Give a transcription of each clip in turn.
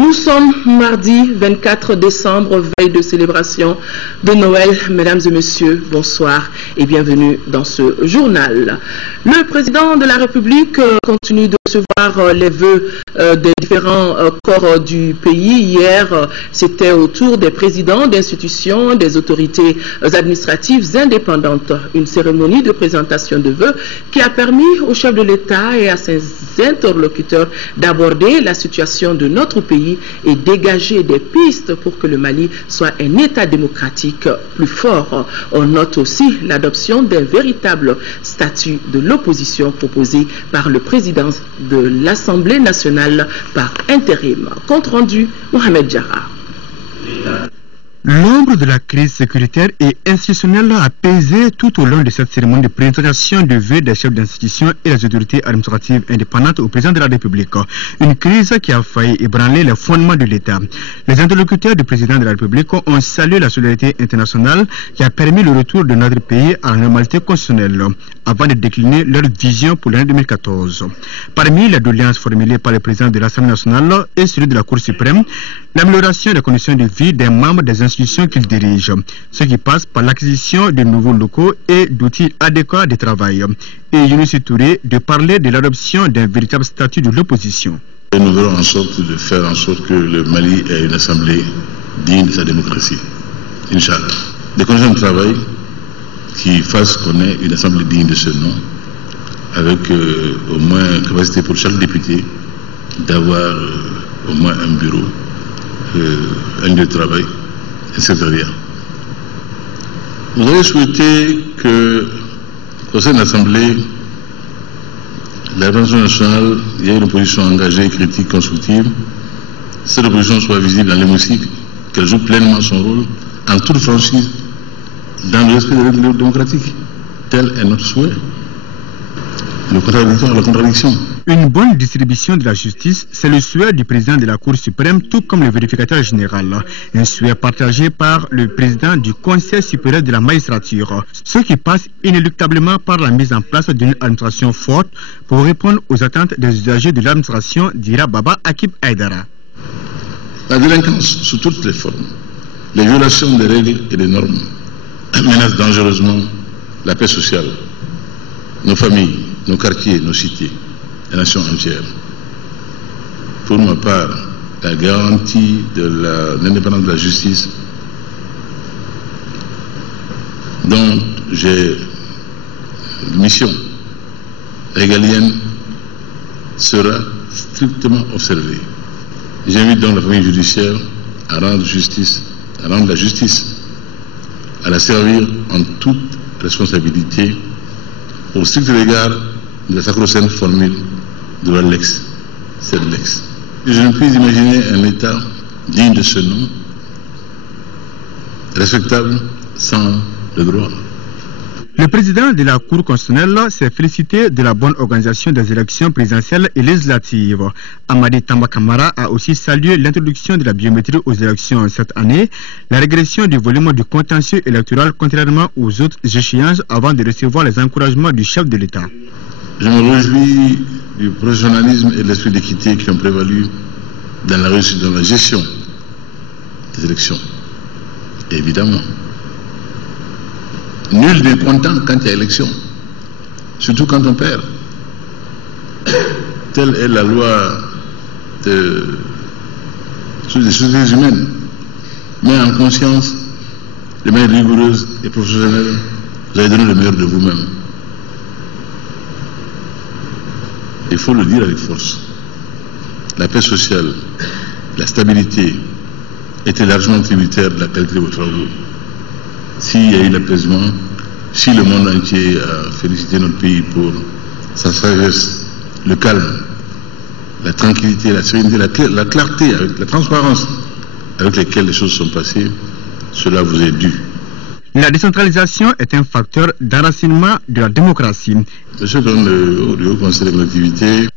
Nous sommes mardi 24 décembre, veille de célébration de Noël. Mesdames et messieurs, bonsoir et bienvenue dans ce journal. Le président de la République continue de recevoir les vœux des différents corps du pays. Hier, c'était au tour des présidents d'institutions, des autorités administratives indépendantes. Une cérémonie de présentation de vœux qui a permis au chef de l'État et à ses interlocuteurs d'aborder la situation de notre pays et dégager des pistes pour que le Mali soit un État démocratique plus fort. On note aussi l'adoption d'un véritable statut de l'opposition proposé par le président de l'Assemblée nationale par intérim. Compte rendu, Mohamed Diarra. L'ombre de la crise sécuritaire et institutionnelle a pesé tout au long de cette cérémonie de présentation de vœux des chefs d'institution et des autorités administratives indépendantes au président de la République. Une crise qui a failli ébranler les fondements de l'État. Les interlocuteurs du président de la République ont salué la solidarité internationale qui a permis le retour de notre pays à la normalité constitutionnelle avant de décliner leur vision pour l'année 2014. Parmi les doléances formulées par le président de l'Assemblée nationale et celui de la Cour suprême, l'amélioration des conditions de vie des membres des institutions qu'il dirige, ce qui passe par l'acquisition de nouveaux locaux et d'outils adéquats de travail. Et Younouss Touré de parler de l'adoption d'un véritable statut de l'opposition. Nous verrons en sorte de faire en sorte que le Mali ait une assemblée digne de sa démocratie. Inch'Allah. Des conditions de travail qui fassent qu'on ait une assemblée digne de ce nom, avec au moins capacité pour chaque député d'avoir au moins un bureau, un lieu de travail, un secrétariat. Vous avez souhaité que, au sein de l'Assemblée, la représentation nationale, il y ait une opposition engagée, critique, constructive. Cette opposition soit visible dans l'hémicycle, qu'elle joue pleinement son rôle, en toute franchise, dans le respect des règles démocratiques. Tel est notre souhait. Le contradictoire à la contradiction. Une bonne distribution de la justice, c'est le souhait du président de la Cour suprême, tout comme le vérificateur général. Un souhait partagé par le président du Conseil supérieur de la magistrature, ce qui passe inéluctablement par la mise en place d'une administration forte pour répondre aux attentes des usagers de l'administration, dira Baba Akib Aïdara. La délinquance sous toutes les formes, les violations des règles et des normes menacent dangereusement la paix sociale, nos familles, nos quartiers, nos cités, la nation entière. Pour ma part, la garantie de l'indépendance de la justice, dont j'ai une mission régalienne, sera strictement observée. J'invite donc la famille judiciaire à rendre la justice, à la servir en toute responsabilité au strict égard de la sacro-sainte formule de la lex, c'est lex. Je ne puis imaginer un État digne de ce nom, respectable, sans le droit. Le président de la Cour constitutionnelle s'est félicité de la bonne organisation des élections présidentielles et législatives. Amadi Tamba Kamara a aussi salué l'introduction de la biométrie aux élections cette année, la régression du volume du contentieux électoral contrairement aux autres échéances avant de recevoir les encouragements du chef de l'État. Je me réjouis du professionnalisme et de l'esprit d'équité qui ont prévalu dans la gestion des élections. Et évidemment, nul n'est content quand il y a élection, surtout quand on perd. Telle est la loi des sociétés humaines. Mais en conscience, de manière rigoureuse et professionnelle, vous avez donné le meilleur de vous-même. Il faut le dire avec force. La paix sociale, la stabilité étaient largement tributaires de la qualité de vos travaux. S'il y a eu l'apaisement, si le monde entier a félicité notre pays pour sa sagesse, le calme, la tranquillité, la sérénité, la clarté, avec la transparence avec lesquelles les choses sont passées, cela vous est dû. La décentralisation est un facteur d'enracinement de la démocratie. Monsieur le Haut Conseil des collectivités,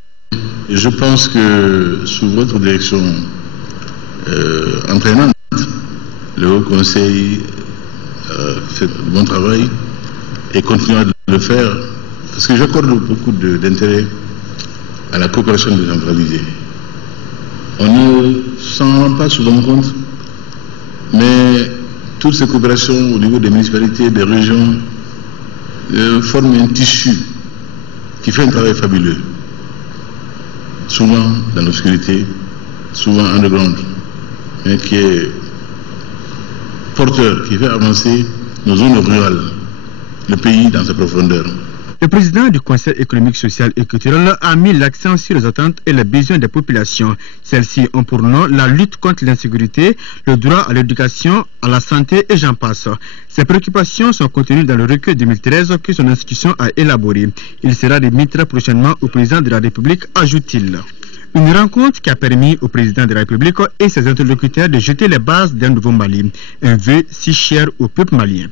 je pense que sous votre direction entraînante, le Haut Conseil fait un bon travail et continuera de le faire parce que j'accorde beaucoup d'intérêt à la coopération décentralisée. On ne s'en rend pas souvent compte, mais toutes ces coopérations au niveau des municipalités, des régions, forment un tissu qui fait un travail fabuleux. Souvent dans l'obscurité, souvent underground, mais qui est porteur, qui fait avancer nos zones rurales, le pays dans sa profondeur. Le président du Conseil économique, social et culturel a mis l'accent sur les attentes et les besoins des populations. Celles-ci ont pour nom la lutte contre l'insécurité, le droit à l'éducation, à la santé et j'en passe. Ces préoccupations sont contenues dans le recueil 2013 que son institution a élaboré. Il sera remis très prochainement au président de la République, ajoute-t-il. Une rencontre qui a permis au président de la République et ses interlocuteurs de jeter les bases d'un nouveau Mali, un vœu si cher au peuple malien.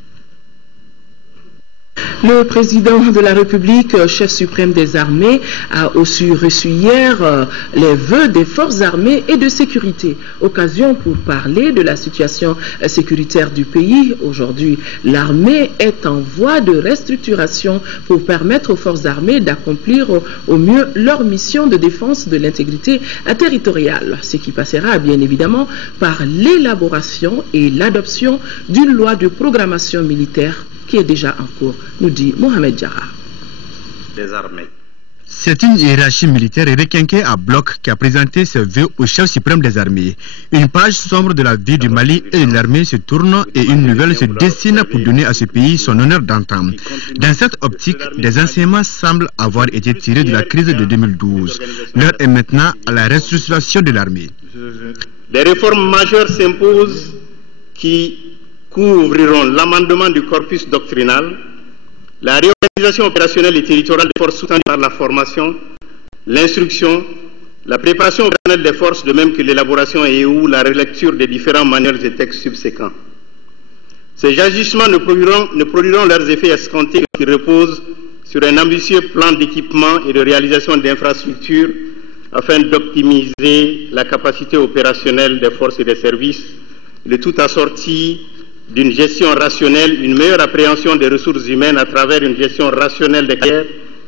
Le président de la République, chef suprême des armées, a aussi reçu hier les vœux des forces armées et de sécurité. Occasion pour parler de la situation sécuritaire du pays. Aujourd'hui, l'armée est en voie de restructuration pour permettre aux forces armées d'accomplir au mieux leur mission de défense de l'intégrité territoriale. Ce qui passera bien évidemment par l'élaboration et l'adoption d'une loi de programmation militaire qui est déjà en cours, nous dit Mohamed Diarra. Des armées. C'est une hiérarchie militaire requinquée à bloc qui a présenté ses vœux au chef suprême des armées. Une page sombre de la vie du Mali et de l'armée se tourne et une nouvelle se dessine pour donner à ce pays son honneur d'antan. Dans cette optique, des enseignements semblent avoir été tirés de la crise de 2012. L'heure est maintenant à la restructuration de l'armée. Des réformes majeures s'imposent qui couvriront l'amendement du corpus doctrinal, la réorganisation opérationnelle et territoriale des forces soutenues par la formation, l'instruction, la préparation opérationnelle des forces, de même que l'élaboration et ou la relecture des différents manuels et textes subséquents. Ces agissements ne produiront leurs effets escomptés qui reposent sur un ambitieux plan d'équipement et de réalisation d'infrastructures afin d'optimiser la capacité opérationnelle des forces et des services, le tout assorti d'une gestion rationnelle, une meilleure appréhension des ressources humaines à travers une gestion rationnelle des carrières,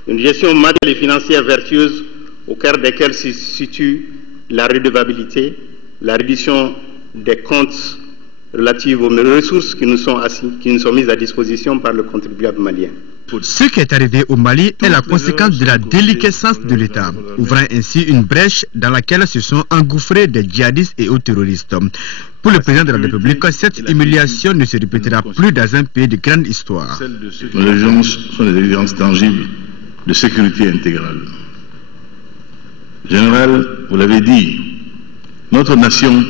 une gestion matérielle et financière vertueuse au cœur desquelles se situe la redevabilité, la réduction des comptes relatifs aux ressources qui nous sont mises à disposition par le contribuable malien. Ce qui est arrivé au Mali est la conséquence de la déliquescence de l'État, ouvrant ainsi une brèche dans laquelle se sont engouffrés des djihadistes et autres terroristes. Pour le président de la République, cette humiliation ne se répétera plus dans un pays de grande histoire. Nos exigences sont des exigences tangibles de sécurité intégrale. Général, vous l'avez dit, notre nation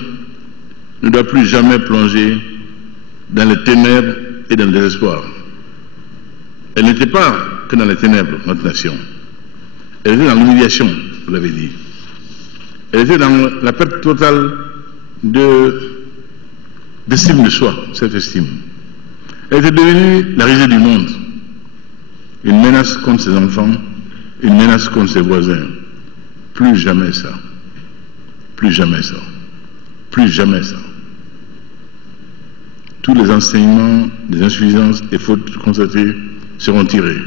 ne doit plus jamais plonger dans les ténèbres et dans le désespoir. Elle n'était pas que dans les ténèbres, notre nation. Elle était dans l'humiliation, vous l'avez dit. Elle était dans la perte totale d'estime de soi, self-estime. Elle était devenue la risée du monde. Une menace contre ses enfants, une menace contre ses voisins. Plus jamais ça. Plus jamais ça. Plus jamais ça. Tous les enseignements des insuffisances et fautes constatées seront tirés.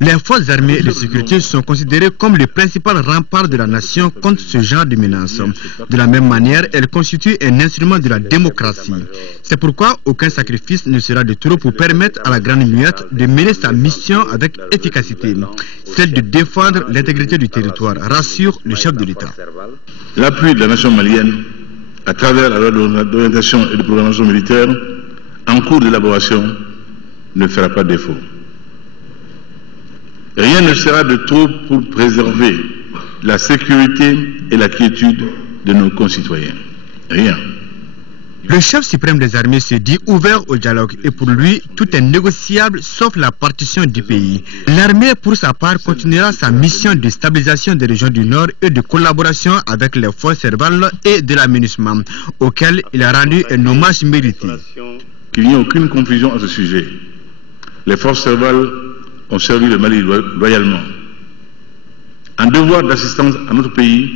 Les forces armées et de sécurité sont considérées comme le principal rempart de la nation contre ce genre de menaces. De la même manière, elles constituent un instrument de la démocratie. C'est pourquoi aucun sacrifice ne sera de trop pour permettre à la Grande Muette de mener sa mission avec efficacité, celle de défendre l'intégrité du territoire, rassure le chef de l'État. L'appui de la nation malienne, à travers la loi d'orientation et de programmation militaire, en cours d'élaboration, ne fera pas défaut. Rien ne sera de trop pour préserver la sécurité et la quiétude de nos concitoyens. Rien. Le chef suprême des armées se dit ouvert au dialogue et pour lui, tout est négociable sauf la partition du pays. L'armée, pour sa part, continuera sa mission de stabilisation des régions du Nord et de collaboration avec les forces servales et de l'aménagement, auquel il a rendu un hommage mérité. Qu'il n'y ait aucune confusion à ce sujet. Les forces servales ont servi le Mali loyalement. En devoir d'assistance à notre pays,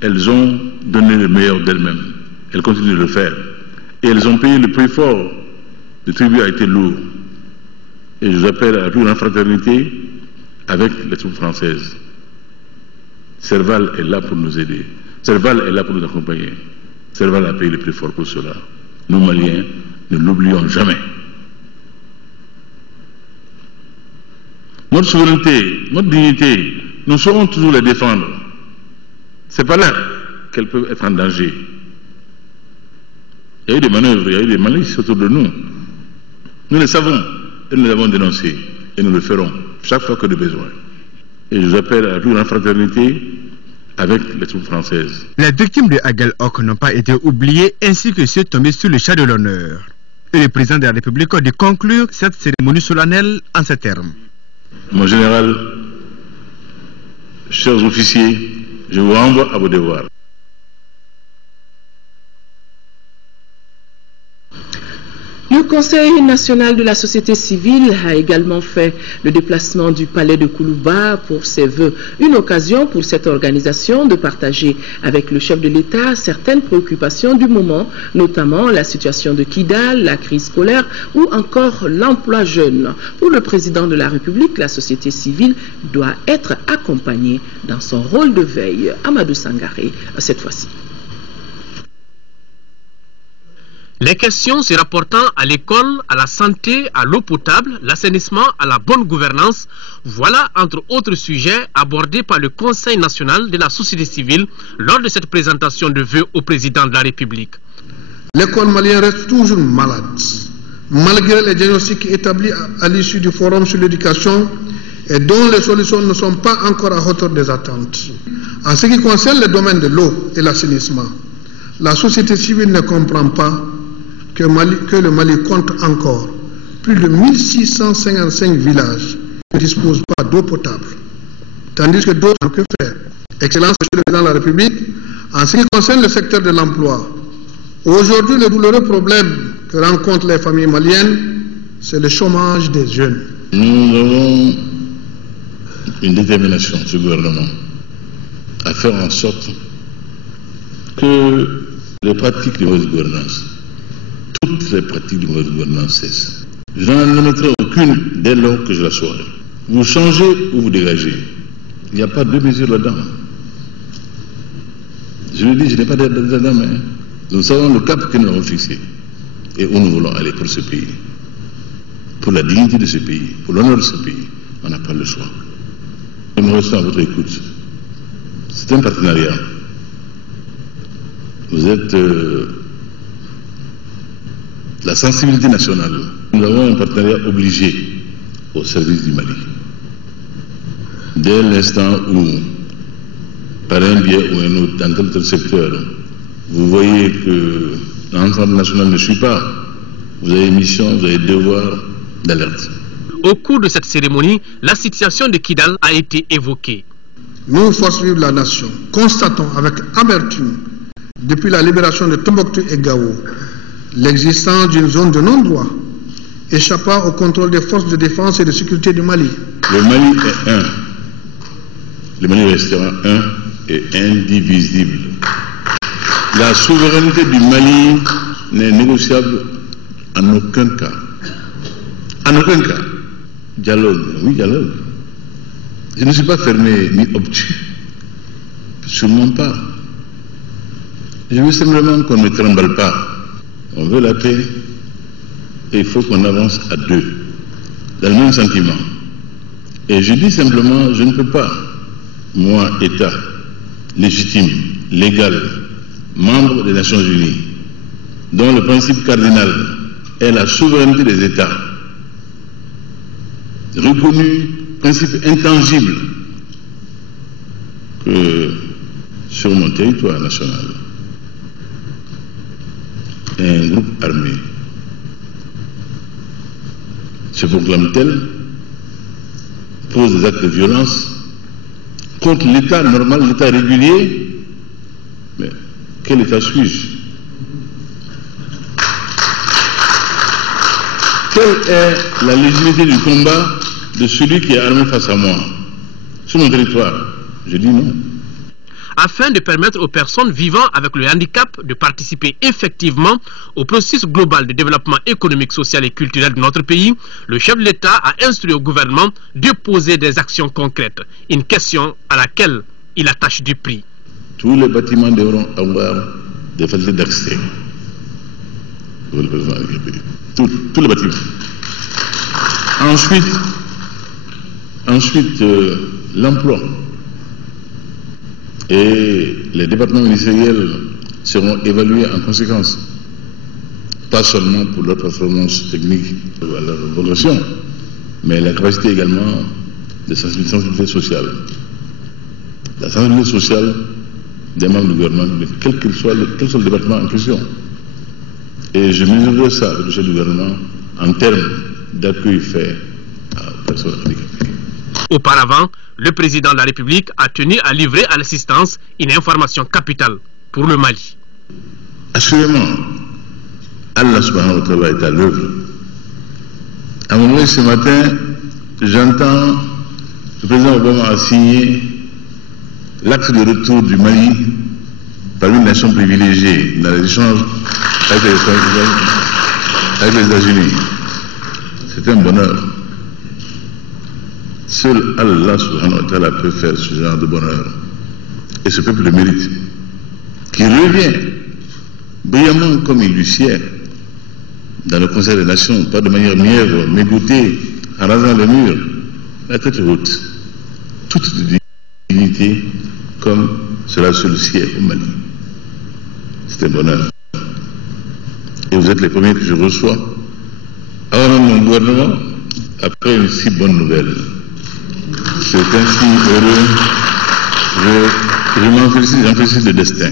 elles ont donné le meilleur d'elles-mêmes. Elles continuent de le faire. Et elles ont payé le prix fort. Le tribut a été lourd. Et je vous appelle à la plus grande fraternité avec les troupes françaises. Serval est là pour nous aider. Serval est là pour nous accompagner. Serval a payé le prix fort pour cela. Nous, Maliens, ne l'oublions jamais. Notre souveraineté, notre dignité, nous saurons toujours les défendre. C'est pas là qu'elles peuvent être en danger. Il y a eu des manœuvres, il y a eu des malices autour de nous. Nous les savons et nous les avons dénoncés. Et nous le ferons chaque fois que de besoin. Et je vous appelle à la plus grande fraternité avec les troupes françaises. Les victimes de Aguelhok n'ont pas été oubliées, ainsi que ceux tombés sur le char de l'honneur. Et le président de la République a de conclure cette cérémonie solennelle en ces termes. Mon général, chers officiers, je vous renvoie à vos devoirs. Le Conseil national de la société civile a également fait le déplacement du palais de Koulouba pour ses vœux. Une occasion pour cette organisation de partager avec le chef de l'État certaines préoccupations du moment, notamment la situation de Kidal, la crise scolaire ou encore l'emploi jeune. Pour le président de la République, la société civile doit être accompagnée dans son rôle de veille. Amadou Sangaré, cette fois-ci. Les questions se rapportant à l'école, à la santé, à l'eau potable, l'assainissement, à la bonne gouvernance, voilà entre autres sujets abordés par le Conseil national de la société civile lors de cette présentation de vœux au président de la République. L'école malienne reste toujours malade, malgré les diagnostics établis à l'issue du forum sur l'éducation et dont les solutions ne sont pas encore à hauteur des attentes. En ce qui concerne le domaine de l'eau et l'assainissement, la société civile ne comprend pas que le Mali compte encore plus de 1655 villages qui ne disposent pas d'eau potable, tandis que d'autres n'ont que faire. Excellence, Monsieur le Président de la République, en ce qui concerne le secteur de l'emploi, aujourd'hui le douloureux problème que rencontrent les familles maliennes, c'est le chômage des jeunes. Nous avons une détermination, ce gouvernement, à faire en sorte que les pratiques de mauvaise gouvernance, toutes les pratiques de mauvaise gouvernance cessent. Je n'en mettrai aucune dès lors que je la saurai. Vous changez ou vous dégagez. Il n'y a pas de mesure là-dedans. Je le dis, je n'ai pas d'aide là-dedans, mais nous savons le cap que nous avons fixé et où nous voulons aller pour ce pays. Pour la dignité de ce pays, pour l'honneur de ce pays, on n'a pas le choix. Et nous restons à votre écoute. C'est un partenariat. Vous êtes la sensibilité nationale. Nous avons un partenariat obligé au service du Mali. Dès l'instant où, par un biais ou un autre, dans tel autre secteur, vous voyez que l'ensemble national ne suit pas, vous avez mission, vous avez devoir d'alerte. Au cours de cette cérémonie, la situation de Kidal a été évoquée. Nous, forces vives de la nation, constatons avec amertume, depuis la libération de Tombouctou et Gao, l'existence d'une zone de non-droit échappant au contrôle des forces de défense et de sécurité du Mali. Le Mali est un. Le Mali restera un et indivisible. La souveraineté du Mali n'est négociable en aucun cas. En aucun cas. Dialogue, oui, dialogue. Je ne suis pas fermé ni obtus. Sûrement pas. Je veux simplement qu'on ne tremble pas. On veut la paix et il faut qu'on avance à deux, dans le même sentiment. Et je dis simplement, je ne peux pas, moi, État légitime, légal, membre des Nations Unies, dont le principe cardinal est la souveraineté des États, reconnu principe intangible que sur mon territoire national, un groupe armé se proclame tel, pose des actes de violence contre l'État normal, l'État régulier. Mais quel État suis-je? Quelle est la légitimité du combat de celui qui est armé face à moi sur mon territoire? Je dis non. Afin de permettre aux personnes vivant avec le handicap de participer effectivement au processus global de développement économique, social et culturel de notre pays, le chef de l'État a instruit au gouvernement de poser des actions concrètes, une question à laquelle il attache du prix. tous les bâtiments devront avoir des facilités d'accès pour les personnes handicapées. Tous les bâtiments. Ensuite, l'emploi. Et les départements ministériels seront évalués en conséquence. Pas seulement pour leur performance technique à leur vocation, mais la capacité également de sensibilité sociale. La sensibilité sociale des membres du gouvernement, quel soit le département en question. Et je mesurerai ça avec le chef du gouvernement en termes d'accueil fait aux personnes handicapées. Auparavant, le président de la République a tenu à livrer à l'assistance une information capitale pour le Mali. Assurément, Allah subhanahu wa ta'ala est à l'œuvre. À mon avis, ce matin, j'entends le président Obama a signé l'acte de retour du Mali par une nation privilégiée dans les échanges avec les États-Unis. C'est un bonheur. Seul Allah subhanahu wa ta'ala peut faire ce genre de bonheur. Et ce peuple le mérite. Qui revient brillamment comme il lui sied dans le Conseil des Nations, pas de manière mièvre, mais goûtée, en rasant le mur, la tête haute, toute dignité, comme cela se le sied au Mali. C'est un bonheur. Et vous êtes les premiers que je reçois, avant même mon gouvernement, après une si bonne nouvelle. C'est ainsi heureux. Je m'en félicite, j'en félicite le destin.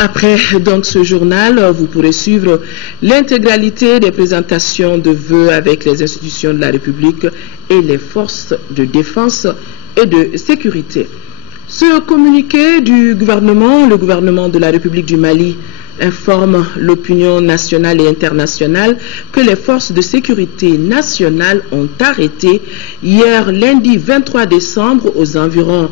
Après donc ce journal, vous pourrez suivre l'intégralité des présentations de vœux avec les institutions de la République et les forces de défense et de sécurité. Ce communiqué du gouvernement, le gouvernement de la République du Mali informe l'opinion nationale et internationale que les forces de sécurité nationales ont arrêté hier lundi 23 décembre aux environs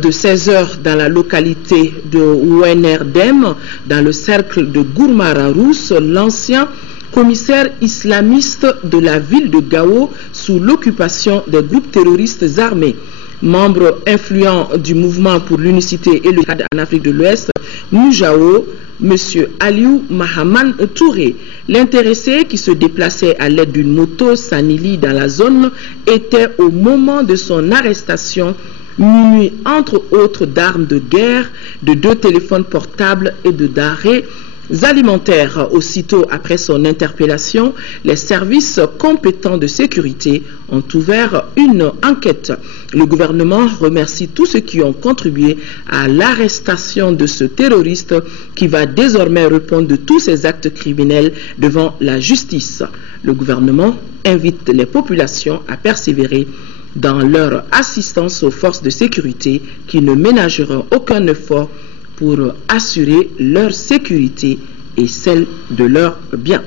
de 16 heures dans la localité de Ouenerdem, dans le cercle de Gourmara-Rousse, l'ancien commissaire islamiste de la ville de Gao sous l'occupation des groupes terroristes armés. Membre influent du mouvement pour l'unicité et le cadre en Afrique de l'Ouest, Moujao, M. Aliou Mahaman Touré. L'intéressé qui se déplaçait à l'aide d'une moto Sanili dans la zone était au moment de son arrestation muni entre autres d'armes de guerre, de 2 téléphones portables et de denrées alimentaires. Aussitôt après son interpellation, les services compétents de sécurité ont ouvert une enquête. Le gouvernement remercie tous ceux qui ont contribué à l'arrestation de ce terroriste qui va désormais répondre de tous ses actes criminels devant la justice. Le gouvernement invite les populations à persévérer dans leur assistance aux forces de sécurité qui ne ménageront aucun effort pour assurer leur sécurité et celle de leurs biens.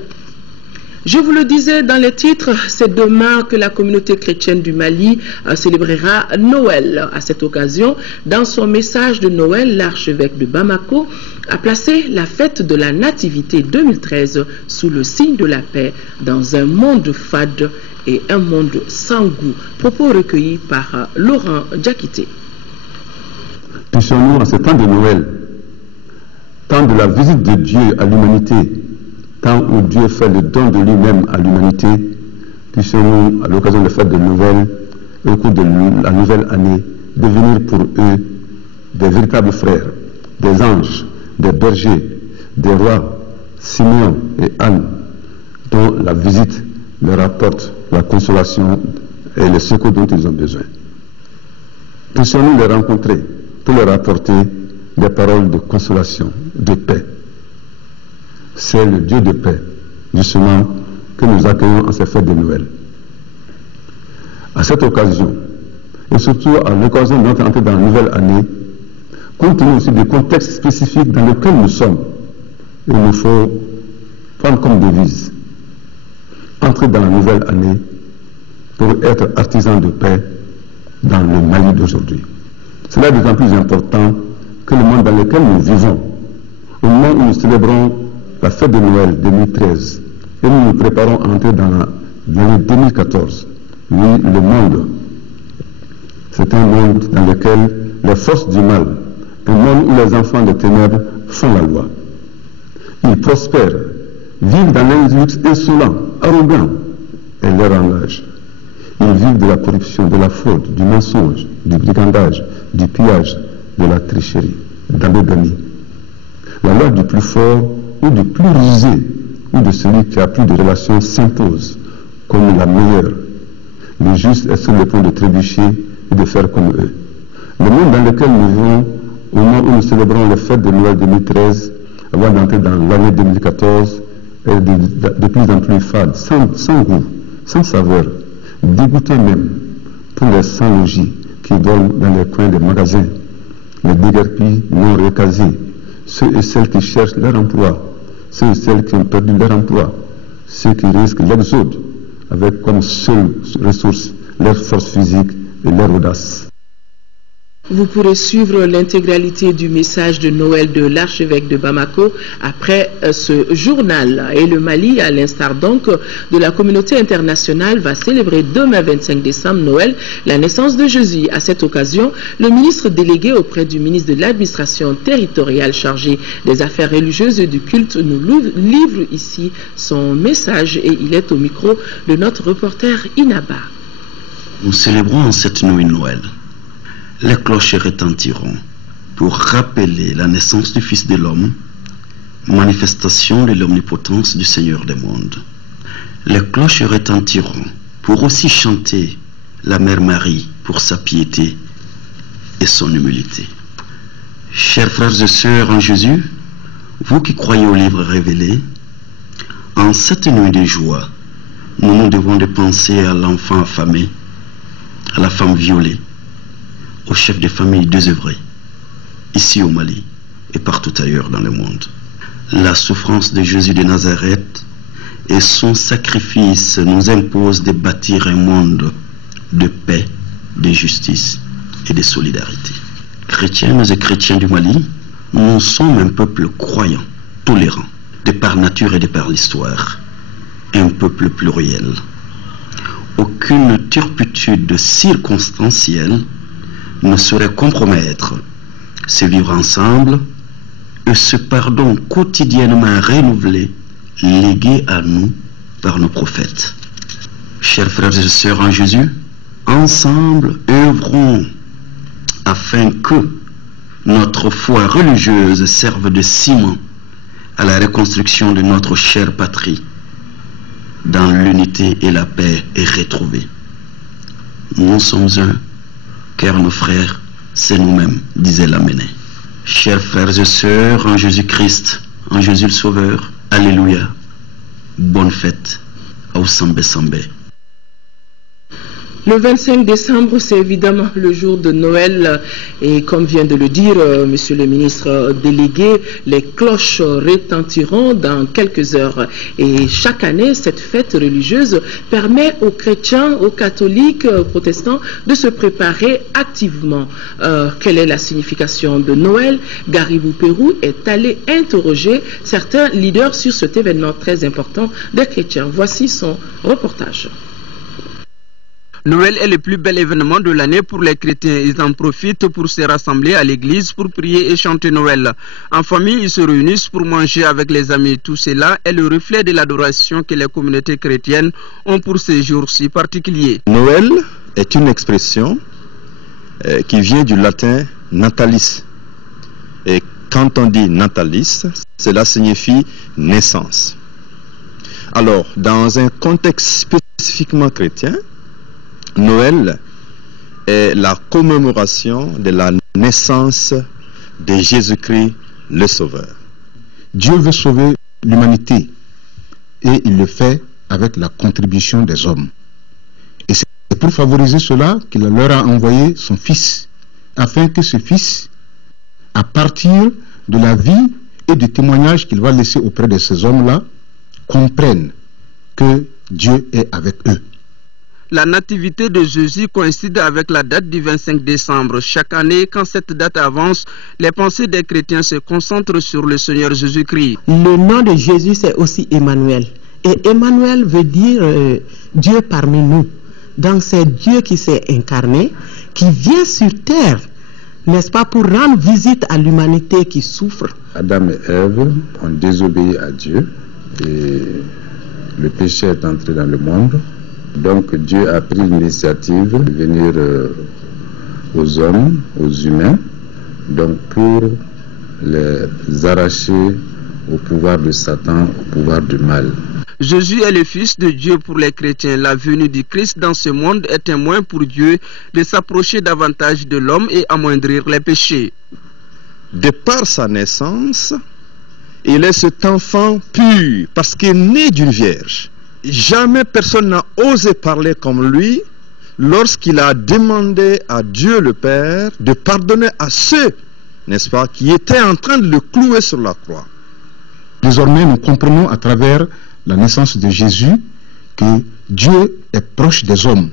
Je vous le disais dans les titres, c'est demain que la communauté chrétienne du Mali célébrera Noël. À cette occasion, dans son message de Noël, l'archevêque de Bamako a placé la fête de la Nativité 2013 sous le signe de la paix dans un monde fade et un monde sans goût. Propos recueillis par Laurent Diakité. Puissions-nous en ce temps de Noël, temps de la visite de Dieu à l'humanité, temps où Dieu fait le don de lui-même à l'humanité, puissions-nous, à l'occasion de la fête de Noël, au cours de la nouvelle année, devenir pour eux des véritables frères, des anges, des bergers, des rois, Simeon et Anne, dont la visite leur apporte la consolation et le secours dont ils ont besoin. Puissions-nous les rencontrer pour leur apporter des paroles de consolation, de paix. C'est le Dieu de paix, justement, que nous accueillons en ces fêtes de Noël. À cette occasion, et surtout à l'occasion de notre entrée dans la nouvelle année, compte tenu aussi du contexte spécifique dans lequel nous sommes, il nous faut prendre comme devise entrer dans la nouvelle année pour être artisans de paix dans le Mali d'aujourd'hui. Cela est d'autant plus important que le monde dans lequel nous vivons, au moment où nous célébrons la fête de Noël 2013 et nous nous préparons à entrer dans l'année 2014. Oui, le monde, c'est un monde dans lequel les forces du mal, un monde où les enfants des ténèbres font la loi. Ils prospèrent, vivent dans un luxe insolent, arrogant, et leur langage. Ils vivent de la corruption, de la fraude, du mensonge, du brigandage, du pillage, de la tricherie, de l'endogamy. La loi du plus fort ou du plus rusé ou de celui qui a plus de relations s'impose comme la meilleure. Le juste est sur le point de trébucher et de faire comme eux. Le monde dans lequel nous vivons, au moment où nous célébrons les fêtes de Noël 2013, avant d'entrer dans l'année 2014, est de plus en plus fade, sans goût, sans saveur, dégoûté même pour les sans-logis qui dorment dans les coins des magasins, les déguerpis non recasés, ceux et celles qui cherchent leur emploi, ceux et celles qui ont perdu leur emploi, ceux qui risquent l'exode avec comme seule ressource leur force physique et leur audace. Vous pourrez suivre l'intégralité du message de Noël de l'archevêque de Bamako après ce journal. Et le Mali, à l'instar donc de la communauté internationale, va célébrer demain 25 décembre Noël, la naissance de Jésus. À cette occasion, le ministre délégué auprès du ministre de l'administration territoriale chargé des affaires religieuses et du culte nous livre ici son message et il est au micro de notre reporter Inaba. Nous célébrons en cette nuit Noël. Les cloches retentiront pour rappeler la naissance du Fils de l'homme, manifestation de l'omnipotence du Seigneur des mondes. Les cloches retentiront pour aussi chanter la Mère Marie pour sa piété et son humilité. Chers frères et sœurs en Jésus, vous qui croyez au livre révélé, en cette nuit de joie, nous devons de penser à l'enfant affamé, à la femme violée, aux chefs de famille désœuvrés, ici au Mali et partout ailleurs dans le monde. La souffrance de Jésus de Nazareth et son sacrifice nous imposent de bâtir un monde de paix, de justice et de solidarité. Chrétiennes et chrétiens du Mali, nous sommes un peuple croyant, tolérant, de par nature et de par l'histoire, un peuple pluriel. Aucune turpitude circonstancielle ne saurait compromettre ce vivre ensemble et ce pardon quotidiennement renouvelé, légué à nous par nos prophètes. Chers frères et sœurs en Jésus, ensemble œuvrons afin que notre foi religieuse serve de ciment à la reconstruction de notre chère patrie, dans l'unité et la paix est retrouvée. Nous sommes un, car nos frères, c'est nous-mêmes, disait l'Amené. Chers frères et sœurs en Jésus-Christ, en Jésus le Sauveur, Alléluia, bonne fête, au Sambé Sambé. Le 25 décembre, c'est évidemment le jour de Noël et comme vient de le dire monsieur le ministre délégué, les cloches retentiront dans quelques heures. Et chaque année, cette fête religieuse permet aux chrétiens, aux catholiques, aux protestants de se préparer activement. Quelle est la signification de Noël? Garibou Pérou est allé interroger certains leaders sur cet événement très important des chrétiens. Voici son reportage. Noël est le plus bel événement de l'année pour les chrétiens. Ils en profitent pour se rassembler à l'église pour prier et chanter Noël. En famille, ils se réunissent pour manger avec les amis. Tout cela est le reflet de l'adoration que les communautés chrétiennes ont pour ces jours si particuliers. Noël est une expression qui vient du latin natalis. Et quand on dit natalis, cela signifie naissance. Alors, dans un contexte spécifiquement chrétien, Noël est la commémoration de la naissance de Jésus-Christ le Sauveur. Dieu veut sauver l'humanité et il le fait avec la contribution des hommes. Et c'est pour favoriser cela qu'il leur a envoyé son Fils, afin que ce Fils, à partir de la vie et du témoignage qu'il va laisser auprès de ces hommes-là, comprenne que Dieu est avec eux. La nativité de Jésus coïncide avec la date du 25 décembre. Chaque année, quand cette date avance, les pensées des chrétiens se concentrent sur le Seigneur Jésus-Christ. Le nom de Jésus, c'est aussi Emmanuel. Et Emmanuel veut dire Dieu parmi nous. Donc c'est Dieu qui s'est incarné, qui vient sur terre, n'est-ce pas, pour rendre visite à l'humanité qui souffre. Adam et Ève ont désobéi à Dieu et le péché est entré dans le monde. Donc Dieu a pris l'initiative de venir aux hommes, aux humains, donc pour les arracher au pouvoir de Satan, au pouvoir du mal. Jésus est le Fils de Dieu pour les chrétiens. La venue du Christ dans ce monde est un moyen pour Dieu de s'approcher davantage de l'homme et amoindrir les péchés. De par sa naissance, il est cet enfant pur, parce qu'il est né d'une vierge. Jamais personne n'a osé parler comme lui lorsqu'il a demandé à Dieu le Père de pardonner à ceux, n'est-ce pas, qui étaient en train de le clouer sur la croix. Désormais, nous comprenons à travers la naissance de Jésus que Dieu est proche des hommes.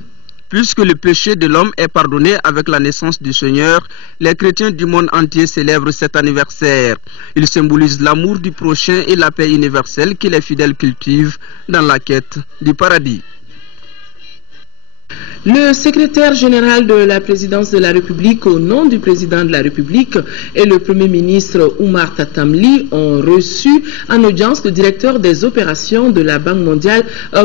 Puisque le péché de l'homme est pardonné avec la naissance du Seigneur, les chrétiens du monde entier célèbrent cet anniversaire. Il symbolise l'amour du prochain et la paix universelle que les fidèles cultivent dans la quête du paradis. Le secrétaire général de la présidence de la République, au nom du président de la République, et le premier ministre Oumar Tatamli ont reçu en audience le directeur des opérations de la Banque mondiale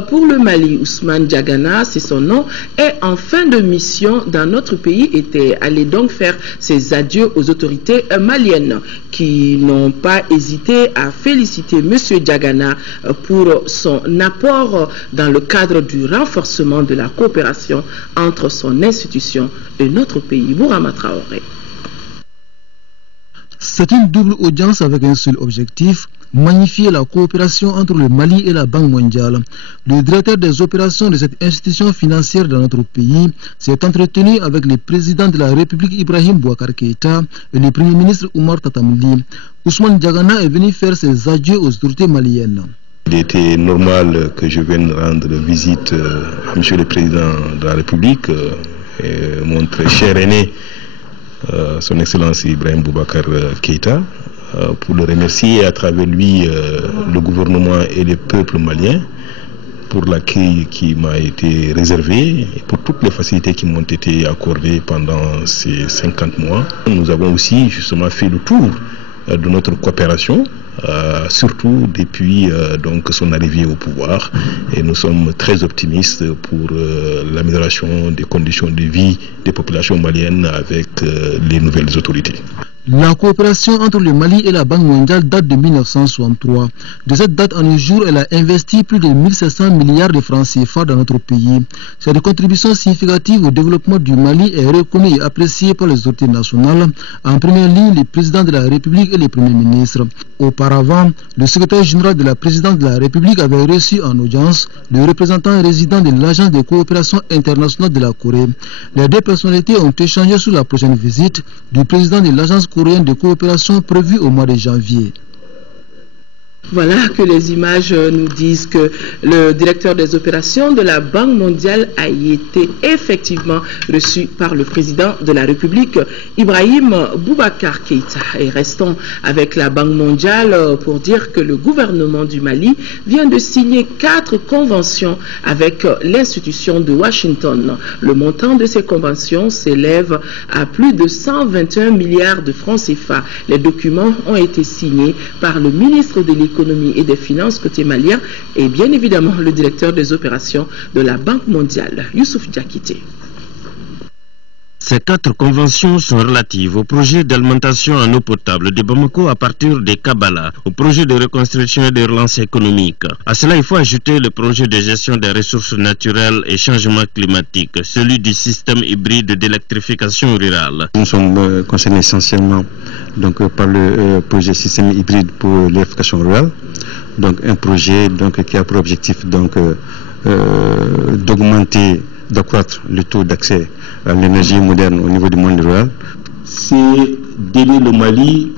pour le Mali, Ousmane Diagana, c'est son nom, et en fin de mission dans notre pays était allé donc faire ses adieux aux autorités maliennes qui n'ont pas hésité à féliciter M. Diagana pour son apport dans le cadre du renforcement de la coopération entre son institution et notre pays. Bourama Traoré. C'est une double audience avec un seul objectif, magnifier la coopération entre le Mali et la Banque mondiale. Le directeur des opérations de cette institution financière dans notre pays s'est entretenu avec le président de la République Ibrahim Boubacar Keïta et le premier ministre Oumar Tatamli. Ousmane Diagana est venu faire ses adieux aux autorités maliennes. Il était normal que je vienne rendre visite à M. le Président de la République, et mon très cher aîné, son Excellence Ibrahim Boubacar Keïta, pour le remercier et à travers lui le gouvernement et le peuple malien pour l'accueil qui m'a été réservé et pour toutes les facilités qui m'ont été accordées pendant ces 50 mois. Nous avons aussi justement fait le tour de notre coopération, surtout depuis donc son arrivée au pouvoir, et nous sommes très optimistes pour l'amélioration des conditions de vie des populations maliennes avec les nouvelles autorités. La coopération entre le Mali et la Banque mondiale date de 1963. De cette date en un jour, elle a investi plus de 1700 milliards de francs CFA dans notre pays. Cette contribution significative au développement du Mali est reconnue et appréciée par les autorités nationales, en première ligne les présidents de la République et les premiers ministres. Auparavant, le secrétaire général de la présidence de la République avait reçu en audience le représentant résident de l'Agence de coopération internationale de la Corée. Les deux personnalités ont échangé sur la prochaine visite du président de l'Agence coréenne de coopération prévue au mois de janvier. Voilà que les images nous disent que le directeur des opérations de la Banque mondiale a été effectivement reçu par le président de la République, Ibrahim Boubacar Keïta. Et restons avec la Banque mondiale pour dire que le gouvernement du Mali vient de signer 4 conventions avec l'institution de Washington. Le montant de ces conventions s'élève à plus de 121 milliards de francs CFA. Les documents ont été signés par le ministre de l'Économie et des Finances côté malien et bien évidemment le directeur des opérations de la Banque mondiale, Youssouf Diakité. Ces 4 conventions sont relatives au projet d'alimentation en eau potable de Bamako à partir de Kabbalah, au projet de reconstruction et de relance économique. À cela, il faut ajouter le projet de gestion des ressources naturelles et changement climatique, celui du système hybride d'électrification rurale. Nous sommes concernés essentiellement donc, par le projet système hybride pour l'électrification rurale, donc un projet donc, qui a pour objectif d'augmenter, d'accroître le taux d'accès à l'énergie moderne au niveau du monde rural. C'est d'aider le Mali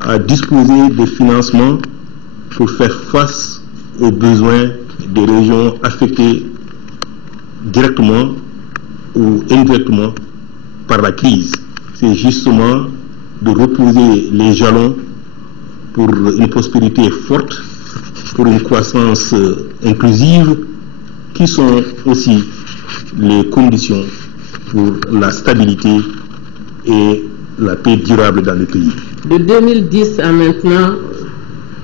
à disposer de financements pour faire face aux besoins des régions affectées directement ou indirectement par la crise. C'est justement de reposer les jalons pour une prospérité forte, pour une croissance inclusive, qui sont aussi les conditions pour la stabilité et la paix durable dans le pays. De 2010 à maintenant,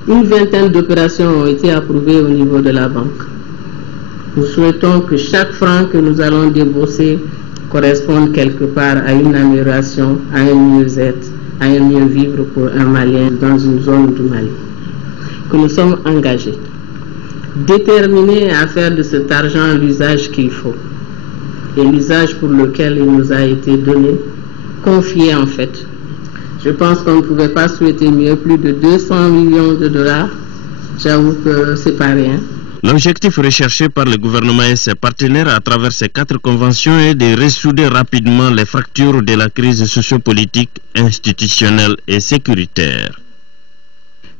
une vingtaine d'opérations ont été approuvées au niveau de la banque. Nous souhaitons que chaque franc que nous allons débourser corresponde quelque part à une amélioration, à un mieux-être, à un mieux vivre pour un Malien dans une zone du Mali. Que nous sommes engagés, déterminés à faire de cet argent l'usage qu'il faut. Et l'usage pour lequel il nous a été donné, confié en fait. Je pense qu'on ne pouvait pas souhaiter mieux, plus de 200 millions de dollars. J'avoue que c'est pas rien. L'objectif recherché par le gouvernement et ses partenaires à travers ces 4 conventions est de ressouder rapidement les fractures de la crise sociopolitique, institutionnelle et sécuritaire.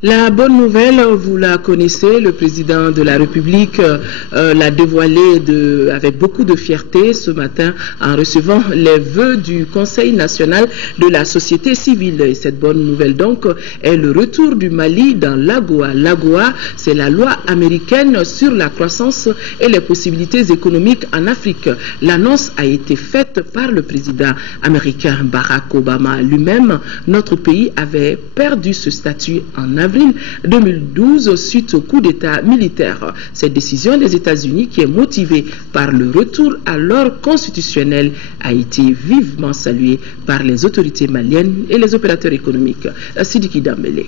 La bonne nouvelle, vous la connaissez, le président de la République l'a dévoilé avec beaucoup de fierté ce matin en recevant les vœux du Conseil national de la société civile. Et cette bonne nouvelle donc est le retour du Mali dans l'AGOA. L'AGOA, c'est la loi américaine sur la croissance et les possibilités économiques en Afrique. L'annonce a été faite par le président américain Barack Obama lui-même. Notre pays avait perdu ce statut en avril 2012 suite au coup d'État militaire. Cette décision des États-Unis, qui est motivée par le retour à l'ordre constitutionnel, a été vivement saluée par les autorités maliennes et les opérateurs économiques. Sidiki Dambélé.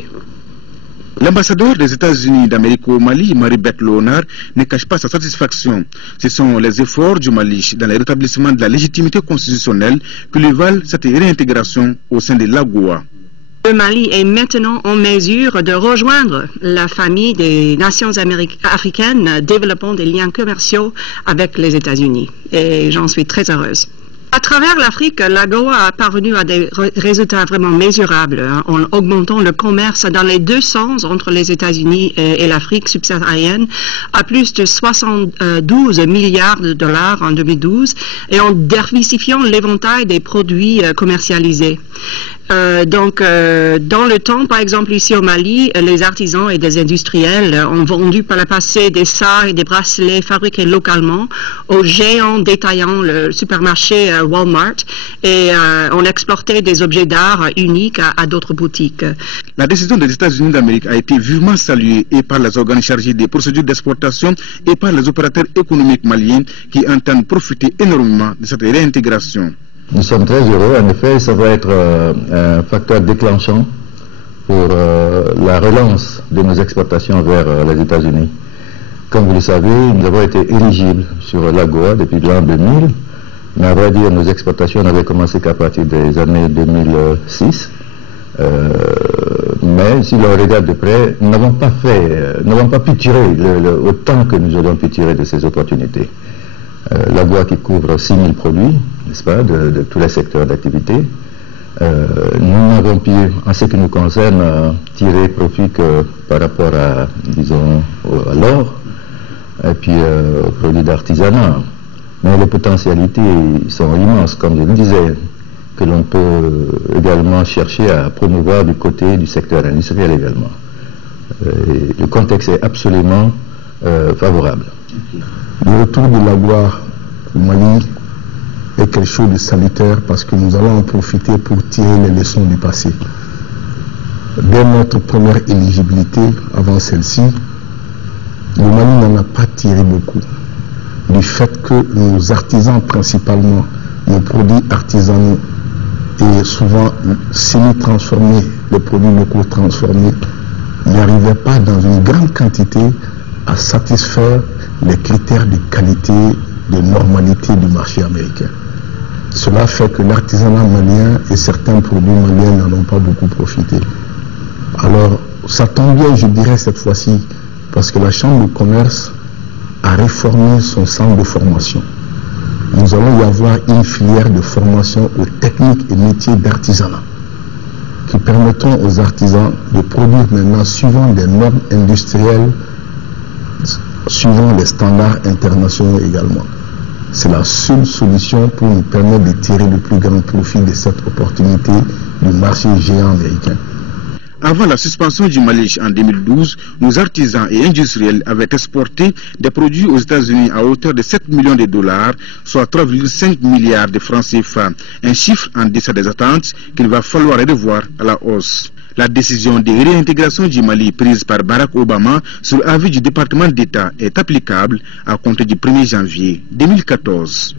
L'ambassadeur des États-Unis d'Amérique au Mali, Marie-Beth Léonard, ne cache pas sa satisfaction. Ce sont les efforts du Mali dans le rétablissement de la légitimité constitutionnelle qui lui valent cette réintégration au sein de l'AGOA. Le Mali est maintenant en mesure de rejoindre la famille des nations africaines développant des liens commerciaux avec les États-Unis. Et j'en suis très heureuse. À travers l'Afrique, l'AGOA a parvenu à des résultats vraiment mesurables en augmentant le commerce dans les 2 sens entre les États-Unis et l'Afrique subsaharienne à plus de 72 milliards de dollars en 2012 et en diversifiant l'éventail des produits commercialisés. Dans le temps, par exemple ici au Mali, les artisans et des industriels ont vendu par le passé des sards et des bracelets fabriqués localement aux géants détaillants, le supermarché Walmart, et on exportait des objets d'art uniques à d'autres boutiques. La décision des États-Unis d'Amérique a été vivement saluée et par les organes chargés des procédures d'exportation et par les opérateurs économiques maliens qui entendent profiter énormément de cette réintégration. Nous sommes très heureux, en effet, ça va être un facteur déclenchant pour la relance de nos exportations vers les États-Unis. Comme vous le savez, nous avons été éligibles sur l'AGOA depuis l'an 2000, mais à vrai dire, nos exportations n'avaient commencé qu'à partir des années 2006. Mais si l'on regarde de près, nous n'avons pas pu tirer autant que nous aurions pu tirer de ces opportunités. L'AGOA qui couvre 6 000 produits, n'est-ce pas, de tous les secteurs d'activité. Nous n'avons pu, en ce qui nous concerne, tirer profit que par rapport à, disons, à l'or et puis aux produits d'artisanat. Mais les potentialités sont immenses, comme je le disais, que l'on peut également chercher à promouvoir du côté du secteur industriel également. Le contexte est absolument favorable. Le retour de l'AGOA au Mali est quelque chose de salutaire parce que nous allons en profiter pour tirer les leçons du passé. Dès notre première éligibilité, avant celle-ci, le Mali n'en a pas tiré beaucoup. Du fait que nos artisans principalement, nos produits artisanaux et souvent semi-transformés, les produits locaux transformés, n'arrivaient pas dans une grande quantité à satisfaire les critères de qualité, de normalité du marché américain. Cela fait que l'artisanat malien et certains produits maliens n'en ont pas beaucoup profité. Alors, ça tombe bien, je dirais, cette fois-ci, parce que la Chambre de commerce a réformé son centre de formation. Nous allons y avoir une filière de formation aux techniques et métiers d'artisanat qui permettront aux artisans de produire maintenant suivant des normes industrielles, suivant les standards internationaux également. C'est la seule solution pour nous permettre de tirer le plus grand profit de cette opportunité du marché géant américain. Avant la suspension du Mali en 2012, nos artisans et industriels avaient exporté des produits aux États-Unis à hauteur de 7 millions de dollars, soit 3,5 milliards de francs CFA. Un chiffre en deçà des attentes qu'il va falloir revoir à la hausse. La décision de réintégration du Mali prise par Barack Obama sur avis du département d'État est applicable à compter du 1er janvier 2014.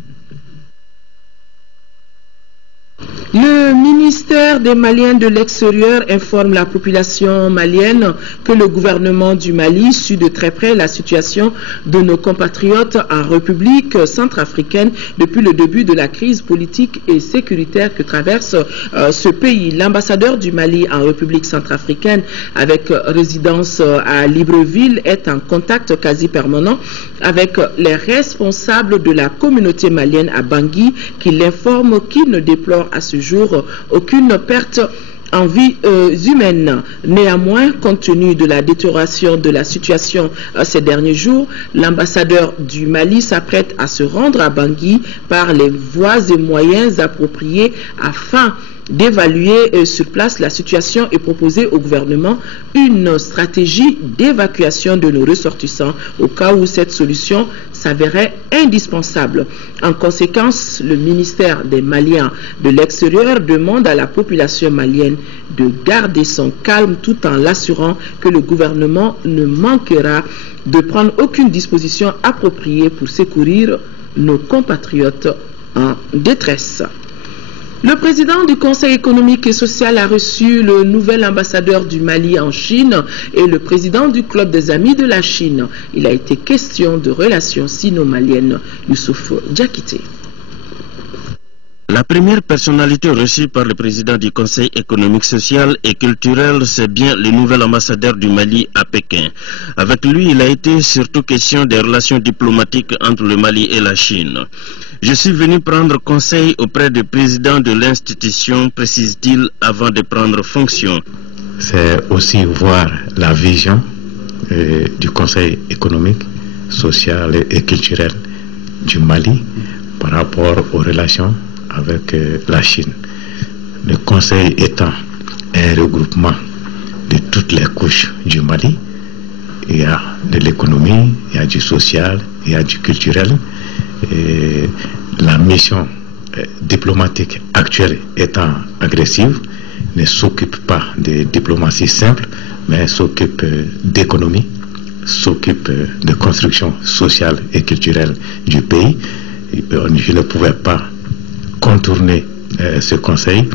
Le ministère des Maliens de l'extérieur informe la population malienne que le gouvernement du Mali suit de très près la situation de nos compatriotes en République centrafricaine depuis le début de la crise politique et sécuritaire que traverse ce pays. L'ambassadeur du Mali en République centrafricaine avec résidence à Libreville est en contact quasi permanent avec les responsables de la communauté malienne à Bangui qui l'informent qu'il ne déplore à ce jour aucune perte en vie humaine. Néanmoins, compte tenu de la détérioration de la situation ces derniers jours, l'ambassadeur du Mali s'apprête à se rendre à Bangui par les voies et moyens appropriés afin d'évaluer sur place la situation et proposer au gouvernement une stratégie d'évacuation de nos ressortissants au cas où cette solution s'avérait indispensable. En conséquence, le ministère des Maliens de l'extérieur demande à la population malienne de garder son calme tout en l'assurant que le gouvernement ne manquera de prendre aucune disposition appropriée pour secourir nos compatriotes en détresse. Le président du Conseil économique et social a reçu le nouvel ambassadeur du Mali en Chine et le président du Club des Amis de la Chine. Il a été question de relations sino-maliennes. Youssouf Diakité. La première personnalité reçue par le président du Conseil économique, social et culturel, c'est bien le nouvel ambassadeur du Mali à Pékin. Avec lui, il a été surtout question des relations diplomatiques entre le Mali et la Chine. Je suis venu prendre conseil auprès du président de l'institution, précise-t-il, avant de prendre fonction. C'est aussi voir la vision du Conseil économique, social et culturel du Mali par rapport aux relations avec la Chine. Le Conseil étant un regroupement de toutes les couches du Mali, il y a de l'économie, il y a du social, il y a du culturel. Et la mission diplomatique actuelle étant agressive, ne s'occupe pas de diplomatie simple, mais s'occupe d'économie, s'occupe de construction sociale et culturelle du pays. Je ne pouvais pas contourner ce conseil.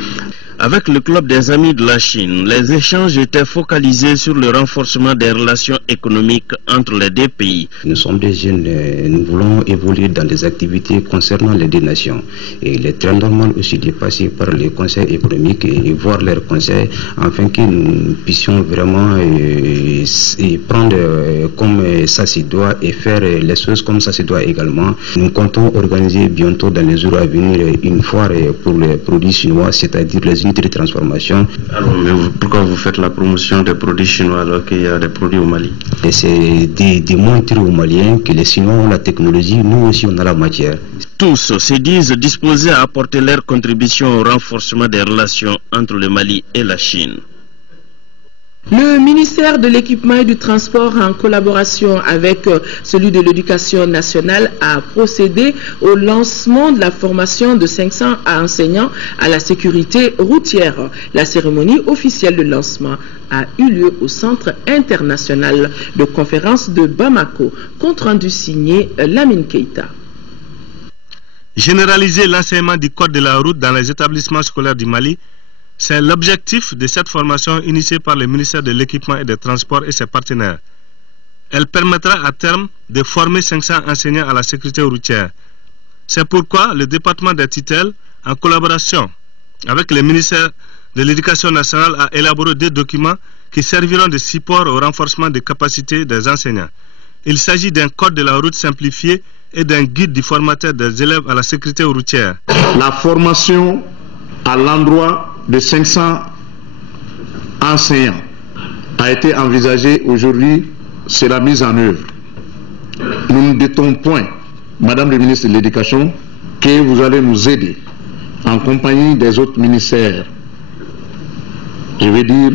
Avec le Club des Amis de la Chine, les échanges étaient focalisés sur le renforcement des relations économiques entre les deux pays. Nous sommes des jeunes, nous voulons évoluer dans des activités concernant les deux nations. Et il est très normal aussi de passer par les conseils économiques et voir leurs conseils afin que nous puissions vraiment prendre comme ça se doit et faire les choses comme ça se doit également. Nous comptons organiser bientôt dans les jours à venir une foire pour les produits chinois, c'est-à-dire les unités de transformation. Alors, mais pourquoi vous faites la promotion des produits chinois alors qu'il y a des produits au Mali? C'est de montrer aux Maliens que les Chinois ont la technologie, nous aussi on a la matière. Tous se disent disposés à apporter leur contribution au renforcement des relations entre le Mali et la Chine. Le ministère de l'Équipement et du Transport, en collaboration avec celui de l'Éducation nationale, a procédé au lancement de la formation de 500 enseignants à la sécurité routière. La cérémonie officielle de lancement a eu lieu au Centre international de conférence de Bamako. Compte rendu signé Lamine Keita. Généraliser l'enseignement du code de la route dans les établissements scolaires du Mali, c'est l'objectif de cette formation initiée par le ministère de l'Équipement et des Transports et ses partenaires. Elle permettra à terme de former 500 enseignants à la sécurité routière. C'est pourquoi le département des tutelles, en collaboration avec le ministère de l'Éducation nationale, a élaboré des documents qui serviront de support au renforcement des capacités des enseignants. Il s'agit d'un code de la route simplifié et d'un guide du formateur des élèves à la sécurité routière. La formation à l'endroit de 500 enseignants a été envisagée aujourd'hui, c'est la mise en œuvre. Nous ne doutons point, Madame le ministre de l'Éducation, que vous allez nous aider en compagnie des autres ministères, je veux dire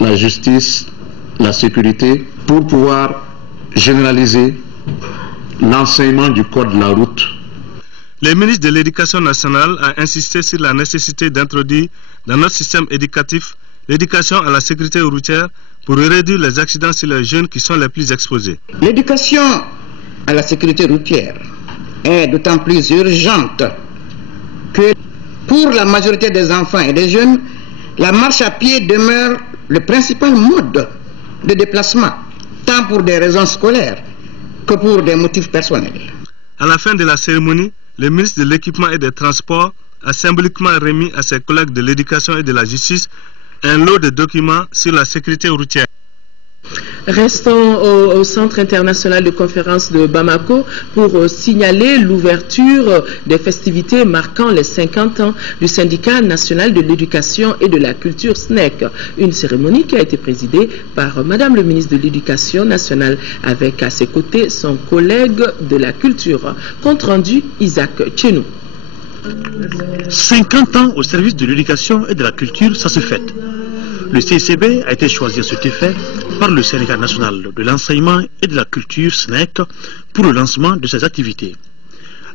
la justice, la sécurité, pour pouvoir généraliser l'enseignement du code de la route. Le ministre de l'Éducation nationale a insisté sur la nécessité d'introduire dans notre système éducatif l'éducation à la sécurité routière pour réduire les accidents sur les jeunes qui sont les plus exposés. L'éducation à la sécurité routière est d'autant plus urgente que pour la majorité des enfants et des jeunes, la marche à pied demeure le principal mode de déplacement, tant pour des raisons scolaires que pour des motifs personnels. À la fin de la cérémonie, le ministre de l'Équipement et des Transports a symboliquement remis à ses collègues de l'Éducation et de la Justice un lot de documents sur la sécurité routière. Restons au Centre international de conférence de Bamako pour signaler l'ouverture des festivités marquant les 50 ans du syndicat national de l'éducation et de la culture SNEC. Une cérémonie qui a été présidée par Madame le ministre de l'Éducation nationale avec à ses côtés son collègue de la culture. Compte rendu Isaac Tchenou. 50 ans au service de l'éducation et de la culture, ça se fête. Le CICB a été choisi à cet effet par le syndicat national de l'enseignement et de la culture SNEC pour le lancement de ses activités.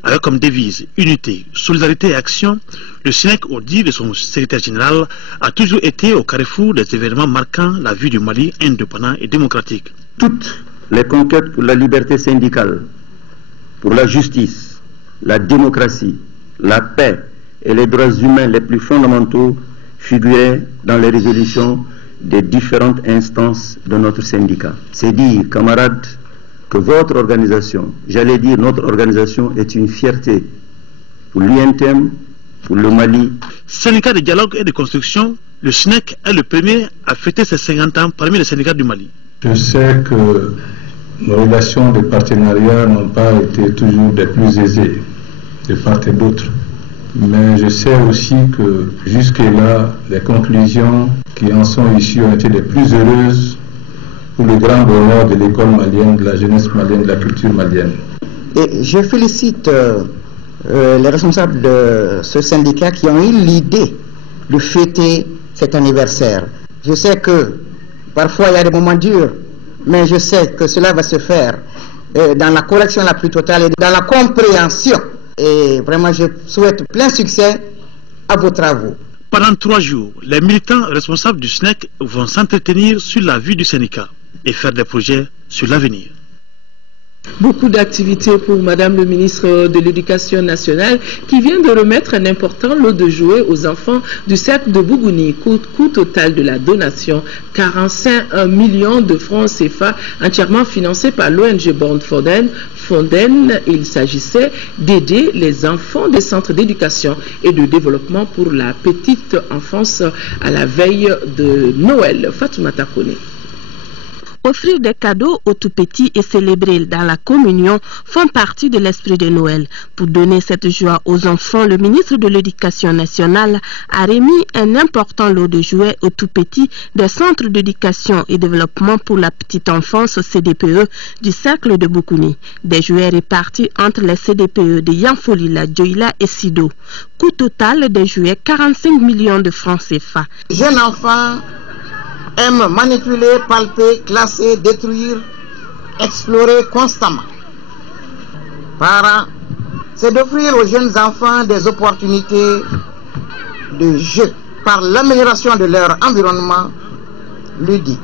Avec comme devise unité, solidarité et action, le SNEC, au dire de son secrétaire général, a toujours été au carrefour des événements marquant la vie du Mali indépendant et démocratique. Toutes les conquêtes pour la liberté syndicale, pour la justice, la démocratie, la paix et les droits humains les plus fondamentaux figuraient dans les résolutions des différentes instances de notre syndicat. C'est dire, camarades, que votre organisation, j'allais dire notre organisation, est une fierté pour l'UNTM, pour le Mali. Syndicat de dialogue et de construction, le SNEC est le premier à fêter ses 50 ans parmi les syndicats du Mali. Je sais que nos relations de partenariat n'ont pas été toujours des plus aisées de part et d'autre. Mais je sais aussi que jusque-là, les conclusions qui en sont issues ont été les plus heureuses pour le grand bonheur de l'école malienne, de la jeunesse malienne, de la culture malienne. Et je félicite les responsables de ce syndicat qui ont eu l'idée de fêter cet anniversaire. Je sais que parfois il y a des moments durs, mais je sais que cela va se faire dans la correction la plus totale et dans la compréhension. Et vraiment, je souhaite plein succès à vos travaux. Pendant 3 jours, les militants responsables du SNEC vont s'entretenir sur la vie du syndicat et faire des projets sur l'avenir. Beaucoup d'activités pour Madame le ministre de l'Éducation nationale qui vient de remettre un important lot de jouets aux enfants du cercle de Bougouni. Coût total de la donation, 45 millions de francs CFA entièrement financés par l'ONG Born Fonden. Il s'agissait d'aider les enfants des centres d'éducation et de développement pour la petite enfance à la veille de Noël. Fatoumata Kone. Offrir des cadeaux aux tout-petits et célébrer dans la communion font partie de l'esprit de Noël. Pour donner cette joie aux enfants, le ministre de l'Éducation nationale a remis un important lot de jouets aux tout-petits des centres d'éducation et développement pour la petite enfance CDPE du cercle de Boukouni. Des jouets répartis entre les CDPE de Yanfolila, Djoïla et Sido. Coût total des jouets, 45 millions de francs CFA. Jeunes enfants aiment manipuler, palper, classer, détruire, explorer constamment. Parents, c'est d'offrir aux jeunes enfants des opportunités de jeu par l'amélioration de leur environnement ludique.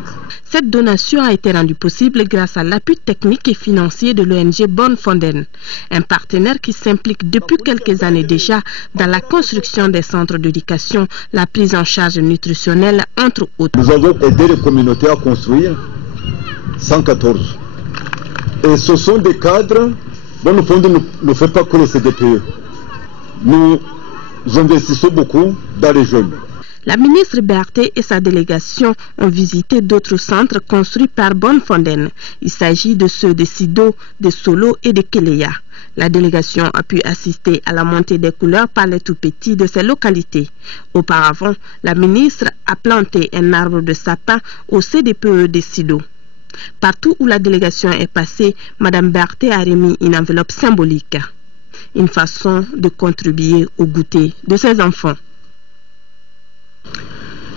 Cette donation a été rendue possible grâce à l'appui technique et financier de l'ONG Born Fonden, un partenaire qui s'implique depuis quelques années déjà dans la construction des centres d'éducation, la prise en charge nutritionnelle, entre autres. Nous avons aidé les communautés à construire 114. Et ce sont des cadres dont le Fonden ne fait pas que le CDPE. Nous investissons beaucoup dans les jeunes. La ministre Berthe et sa délégation ont visité d'autres centres construits par Born Fonden. Il s'agit de ceux de Sido, de Solo et de Keleya. La délégation a pu assister à la montée des couleurs par les tout-petits de ces localités. Auparavant, la ministre a planté un arbre de sapin au CDPE de Sido. Partout où la délégation est passée, Mme Berthe a remis une enveloppe symbolique. Une façon de contribuer au goûter de ses enfants.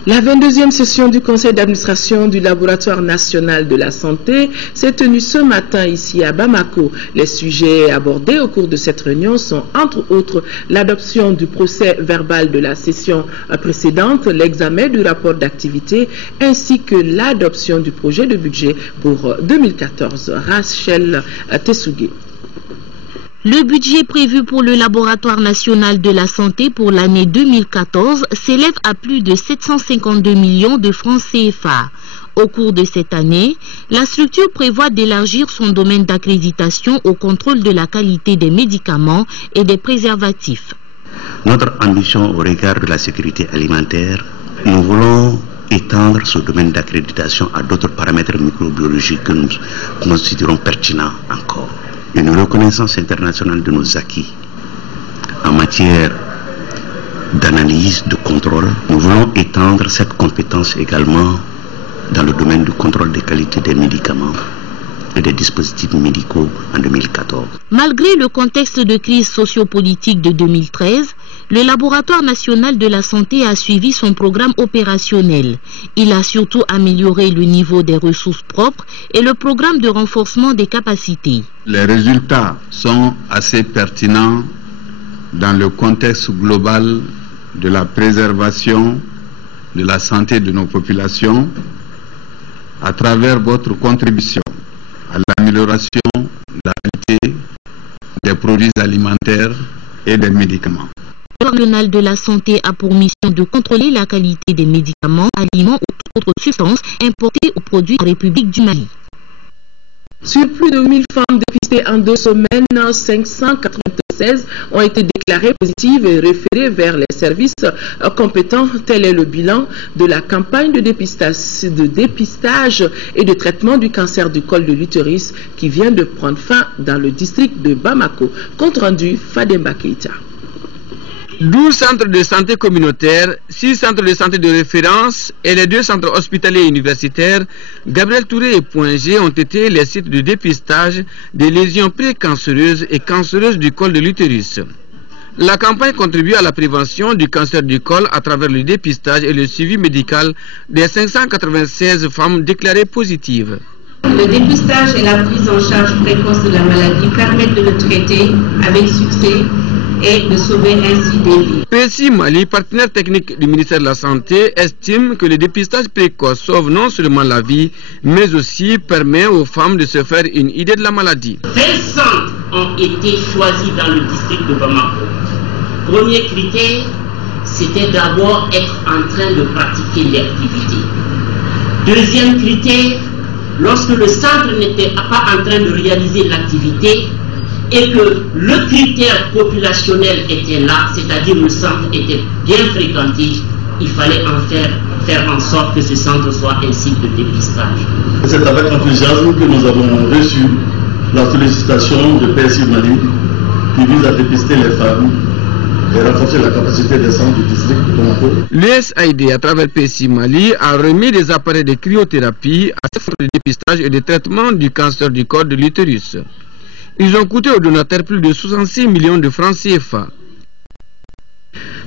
La 22e session du conseil d'administration du Laboratoire national de la santé s'est tenue ce matin ici à Bamako. Les sujets abordés au cours de cette réunion sont entre autres l'adoption du procès verbal de la session précédente, l'examen du rapport d'activité ainsi que l'adoption du projet de budget pour 2014. Rachel Tessougé. Le budget prévu pour le Laboratoire national de la santé pour l'année 2014 s'élève à plus de 752 millions de francs CFA. Au cours de cette année, la structure prévoit d'élargir son domaine d'accréditation au contrôle de la qualité des médicaments et des préservatifs. Notre ambition au regard de la sécurité alimentaire, nous voulons étendre ce domaine d'accréditation à d'autres paramètres microbiologiques que nous considérons pertinents encore. Une reconnaissance internationale de nos acquis en matière d'analyse, de contrôle. Nous voulons étendre cette compétence également dans le domaine du contrôle des qualités des médicaments et des dispositifs médicaux en 2014. Malgré le contexte de crise sociopolitique de 2013, le Laboratoire national de la santé a suivi son programme opérationnel. Il a surtout amélioré le niveau des ressources propres et le programme de renforcement des capacités. Les résultats sont assez pertinents dans le contexte global de la préservation de la santé de nos populations à travers votre contribution à l'amélioration de la qualité des produits alimentaires et des médicaments. Le Laboratoire national de la santé a pour mission de contrôler la qualité des médicaments, aliments ou toute autre substance importée ou produite en République du Mali. Sur plus de 1000 femmes dépistées en 2 semaines, 596 ont été déclarées positives et référées vers les services compétents. Tel est le bilan de la campagne de dépistage et de traitement du cancer du col de l'utérus qui vient de prendre fin dans le district de Bamako. Compte rendu Fademba Keita. 12 centres de santé communautaires, 6 centres de santé de référence et les 2 centres hospitaliers et universitaires, Gabriel Touré et Point G ont été les sites de dépistage des lésions précancéreuses et cancéreuses du col de l'utérus. La campagne contribue à la prévention du cancer du col à travers le dépistage et le suivi médical des 596 femmes déclarées positives. Le dépistage et la prise en charge précoce de la maladie permettent de le traiter avec succès et de sauver ainsi des vies. PSI Mali, partenaire technique du ministère de la Santé, estime que le dépistage précoce sauve non seulement la vie, mais aussi permet aux femmes de se faire une idée de la maladie. 20 centres ont été choisis dans le district de Bamako. Premier critère, c'était d'abord être en train de pratiquer l'activité. Deuxième critère, lorsque le centre n'était pas en train de réaliser l'activité, et que le critère populationnel était là, c'est-à-dire le centre était bien fréquenté, il fallait faire en sorte que ce centre soit un site de dépistage. C'est avec enthousiasme que nous avons reçu la sollicitation de PSI Mali qui vise à dépister les femmes et renforcer la capacité des centres du district de Bamako. L'USAID, à travers PSI Mali, a remis des appareils de cryothérapie à ces centres de dépistage et de traitement du cancer du col de l'utérus. Ils ont coûté aux donateurs plus de 66 millions de francs CFA.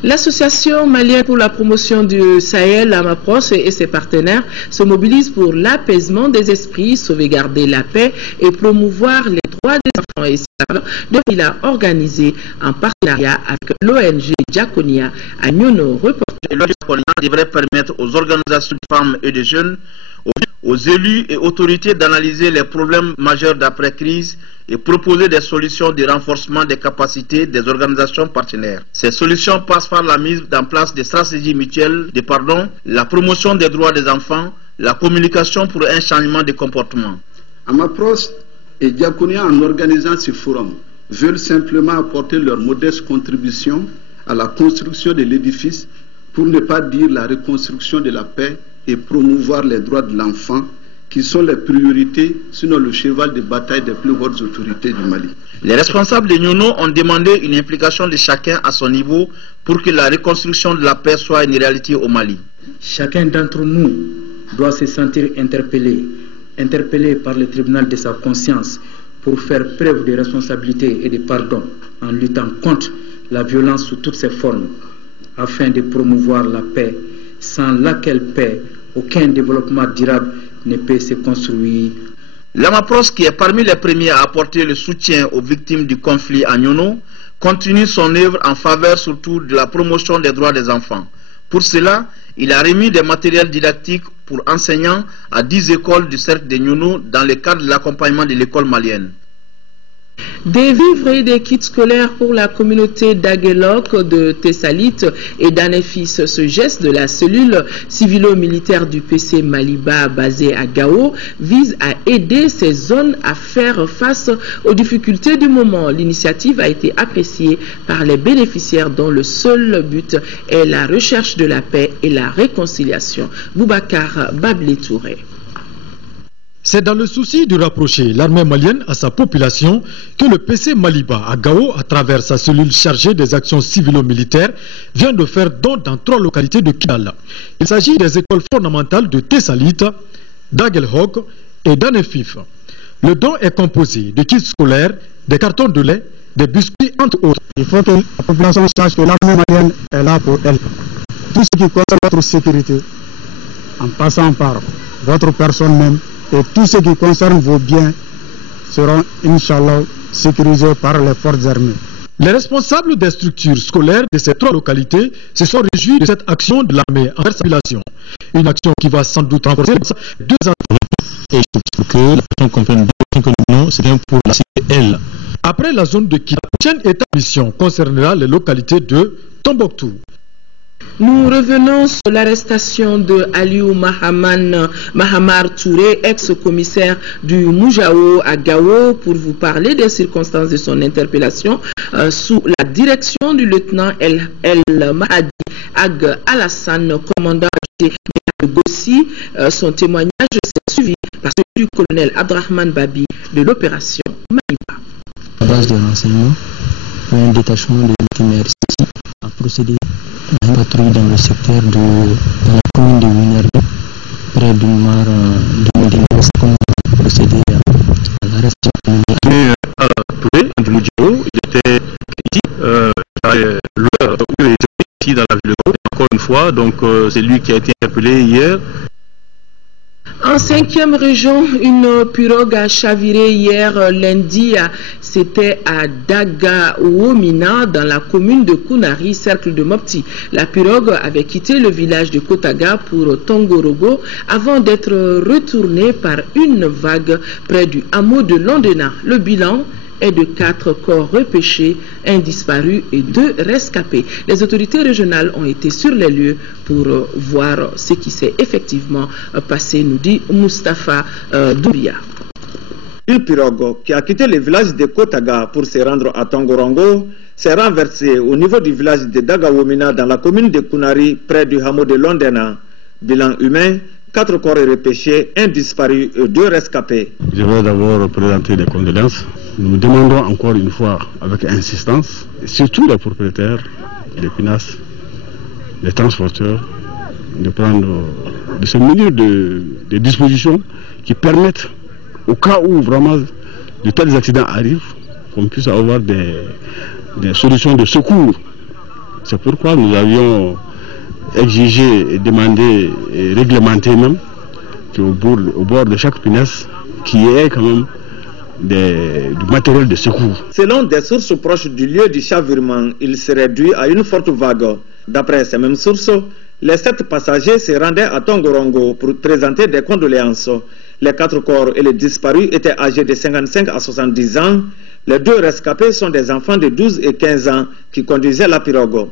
L'association malienne pour la promotion du Sahel, AMAPROS, et ses partenaires se mobilisent pour l'apaisement des esprits, sauvegarder la paix et promouvoir les droits des enfants et esclaves. Il a organisé en partenariat avec l'ONG Diaconia à Nyono. Le Diaconia devrait permettre aux organisations de femmes et de jeunes, aux élus et autorités d'analyser les problèmes majeurs d'après-crise et proposer des solutions de renforcement des capacités des organisations partenaires. Ces solutions passent par la mise en place de stratégies mutuelles de pardon, la promotion des droits des enfants, la communication pour un changement de comportement. AMAPROS et Diaconia, en organisant ce forum, veulent simplement apporter leur modeste contribution à la construction de l'édifice, pour ne pas dire la reconstruction de la paix et promouvoir les droits de l'enfant, qui sont les priorités, sinon le cheval de bataille des plus hautes autorités du Mali. Les responsables de Nyono ont demandé une implication de chacun à son niveau pour que la reconstruction de la paix soit une réalité au Mali. Chacun d'entre nous doit se sentir interpellé par le tribunal de sa conscience pour faire preuve de responsabilité et de pardon en luttant contre la violence sous toutes ses formes, afin de promouvoir la paix sans laquelle paix, aucun développement durable ne peut se construire. L'AMAPROS, qui est parmi les premiers à apporter le soutien aux victimes du conflit à Nyono, continue son œuvre en faveur surtout de la promotion des droits des enfants. Pour cela, il a remis des matériels didactiques pour enseignants à 10 écoles du cercle de Nyono dans le cadre de l'accompagnement de l'école malienne. Des vivres et des kits scolaires pour la communauté d'Aguelok, de Tessalite et d'Anefis. Ce geste de la cellule civilo-militaire du PC Maliba basée à Gao vise à aider ces zones à faire face aux difficultés du moment. L'initiative a été appréciée par les bénéficiaires dont le seul but est la recherche de la paix et la réconciliation. Boubacar Bablé Touré. C'est dans le souci de rapprocher l'armée malienne à sa population que le PC Maliba à Gao, à travers sa cellule chargée des actions civilo-militaires, vient de faire don dans 3 localités de Kidal. Il s'agit des écoles fondamentales de Tessalite, d'Aguelhok et d'Anefif. Le don est composé de kits scolaires, des cartons de lait, des biscuits, entre autres. Il faut que la population sache que l'armée malienne est là pour elle. Tout ce qui concerne votre sécurité, en passant par votre personne même, et tout ce qui concerne vos biens seront, Inch'Allah, sécurisés par les forces armées. Les responsables des structures scolaires de ces 3 localités se sont réjouis de cette action de l'armée envers sa population. Une action qui va sans doute renforcer 2 ans. Et pour que la personne comprenne bien que non, c'est bien pour la CL. Après la zone de Kidal, la prochaine étape de mission concernera les localités de Tombouctou. Nous revenons sur l'arrestation de Aliou Mahamar Touré, ex-commissaire du Moujao à Gao, pour vous parler des circonstances de son interpellation sous la direction du lieutenant El Mahadi Ag Alassane, commandant de Gossi. Son témoignage s'est suivi par celui du colonel Abdrahman Babi de l'opération Maïba. À base de renseignements, un détachement de l'itinéraire ici a procédé à une patrouille dans le secteur dans la commune de Winerdo, près du Mar de Medina, comme on a procédé à l'arrestation. Touré, du Moudjao, il était ici, à l'heure où il était ici dans la ville de Gao. Encore une fois, donc c'est lui qui a été interpellé hier. En 5e région, une pirogue a chaviré hier lundi. C'était à Dagawomina, dans la commune de Kounari, cercle de Mopti. La pirogue avait quitté le village de Kotaga pour Tongorogo avant d'être retournée par une vague près du hameau de Londena. Le bilan est de 4 corps repêchés, 1 disparu et 2 rescapés. Les autorités régionales ont été sur les lieux pour voir ce qui s'est effectivement passé, nous dit Mustapha Doubia. Une pirogue qui a quitté le village de Kotaga pour se rendre à Tongorongo s'est renversée au niveau du village de Dagawomina dans la commune de Kounari, près du hameau de Londena. Bilan humain, 4 corps repêchés, 1 disparu et 2 rescapés. Je vais d'abord présenter les condoléances. Nous demandons encore une fois avec insistance, et surtout les propriétaires, les PINAS, les transporteurs, de prendre, de se munir des dispositions qui permettent, au cas où vraiment de tels accidents arrivent, qu'on puisse avoir des solutions de secours. C'est pourquoi nous avions exigé, demandé et réglementé même qu'au bord de chaque PINAS, qui ait quand même du matériel de secours. Selon des sources proches du lieu du chavirement, il serait dû à une forte vague. D'après ces mêmes sources, les 7 passagers se rendaient à Tongorongo pour présenter des condoléances. Les 4 corps et les disparus étaient âgés de 55 à 70 ans. Les 2 rescapés sont des enfants de 12 et 15 ans qui conduisaient la pirogue.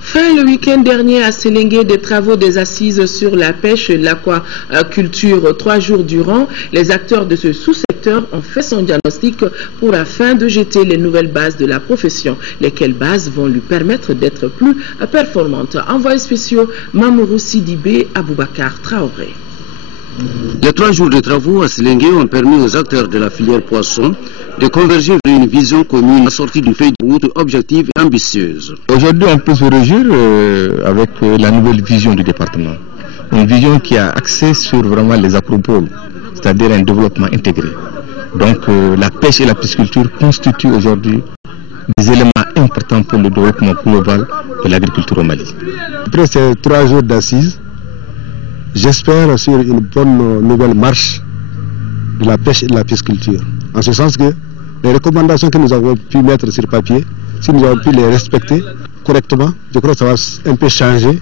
Fin le week-end dernier à Séléngué, des travaux des assises sur la pêche et l'aquaculture 3 jours durant. Les acteurs de ce sous-secteur ont fait son diagnostic pour afin de jeter les nouvelles bases de la profession, lesquelles bases vont lui permettre d'être plus performante. Envoyé spéciaux Mamourou Sidibé, Aboubakar Traoré. Les 3 jours de travaux à Séléngué ont permis aux acteurs de la filière poisson de converger vers une vision commune assortie d'une feuille de route objective et ambitieuse. Aujourd'hui, on peut se réjouir avec la nouvelle vision du département. Une vision qui a axé sur vraiment les acropoles, c'est-à-dire un développement intégré. Donc la pêche et la pisciculture constituent aujourd'hui des éléments important pour le développement global de l'agriculture au Mali. Après ces 3 jours d'assises, j'espère sur une bonne nouvelle marche de la pêche et de la pisciculture. En ce sens que les recommandations que nous avons pu mettre sur papier, si nous avons pu les respecter correctement, je crois que ça va un peu changer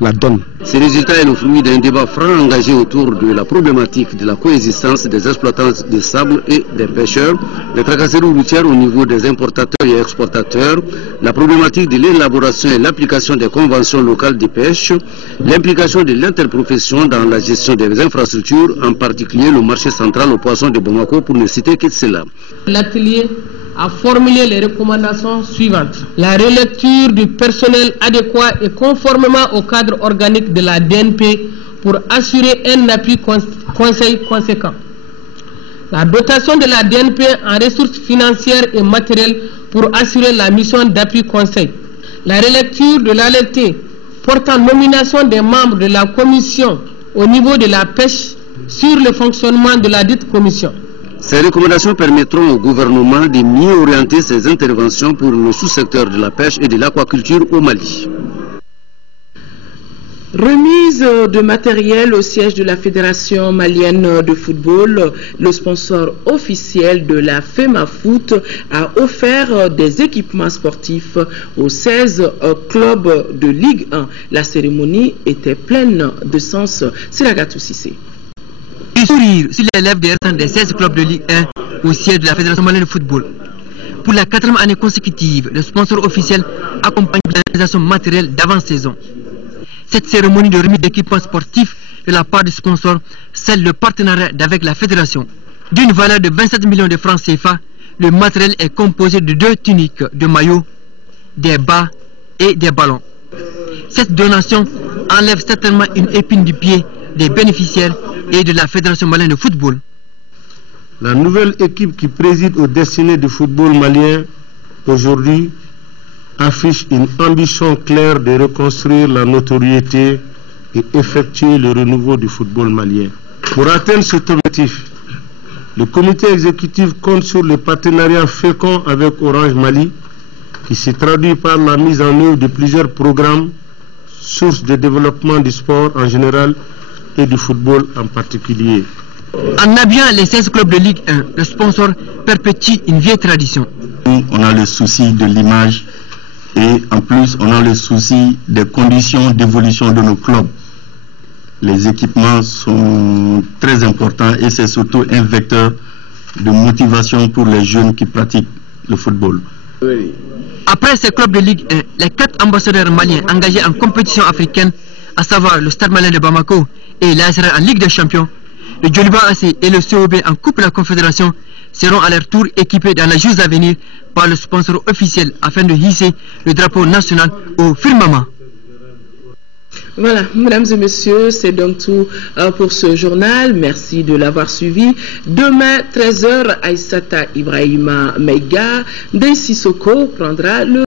la donne. Ces résultats est le fruit d'un débat franc engagé autour de la problématique de la coexistence des exploitants de sable et des pêcheurs, des tracasseries routières au niveau des importateurs et exportateurs, la problématique de l'élaboration et l'application des conventions locales de pêche, l'implication de l'interprofession dans la gestion des infrastructures, en particulier le marché central aux poissons de Bamako, pour ne citer que cela. L'atelier a formulé les recommandations suivantes. La relecture du personnel adéquat et conformément au cadre organique de la DNP pour assurer un appui conseil conséquent. La dotation de la DNP en ressources financières et matérielles pour assurer la mission d'appui conseil. La relecture de l'ALT portant nomination des membres de la commission au niveau de la pêche sur le fonctionnement de la dite commission. Ces recommandations permettront au gouvernement de mieux orienter ses interventions pour le sous-secteur de la pêche et de l'aquaculture au Mali. Remise de matériel au siège de la Fédération malienne de football. Le sponsor officiel de la FEMAFoot a offert des équipements sportifs aux 16 clubs de Ligue 1. La cérémonie était pleine de sens. Siragatou Sissé. Du sourire sur les lèvres des 16 clubs de Ligue 1 au siège de la Fédération malienne de football. Pour la 4e année consécutive, le sponsor officiel accompagne l'organisation matérielle d'avant-saison. Cette cérémonie de remise d'équipements sportifs de la part du sponsor scelle le partenariat avec la fédération. D'une valeur de 27 millions de francs CFA, le matériel est composé de 2 tuniques de maillots, des bas et des ballons. Cette donation enlève certainement une épine du pied des bénéficiaires et de la Fédération malienne de football. La nouvelle équipe qui préside aux destinées du football malien aujourd'hui affiche une ambition claire de reconstruire la notoriété et effectuer le renouveau du football malien. Pour atteindre cet objectif, le comité exécutif compte sur le partenariat fécond avec Orange Mali, qui se traduit par la mise en œuvre de plusieurs programmes, sources de développement du sport en général et du football en particulier. En habillant les 16 clubs de Ligue 1, le sponsor perpétue une vieille tradition. On a le souci de l'image et en plus on a le souci des conditions d'évolution de nos clubs. Les équipements sont très importants et c'est surtout un vecteur de motivation pour les jeunes qui pratiquent le football. Après ces clubs de Ligue 1, les 4 ambassadeurs maliens engagés en compétition africaine, à savoir le Stade malien de Bamako et l'ASR en Ligue des Champions, le Djoliba AC et le COB en Coupe de la Confédération, seront à leur tour équipés dans les jours à venir par le sponsor officiel afin de hisser le drapeau national au firmament. Voilà, mesdames et messieurs, c'est donc tout pour ce journal. Merci de l'avoir suivi. Demain, 13h, Aïssata Ibrahima Meiga d'Aïssisoko prendra le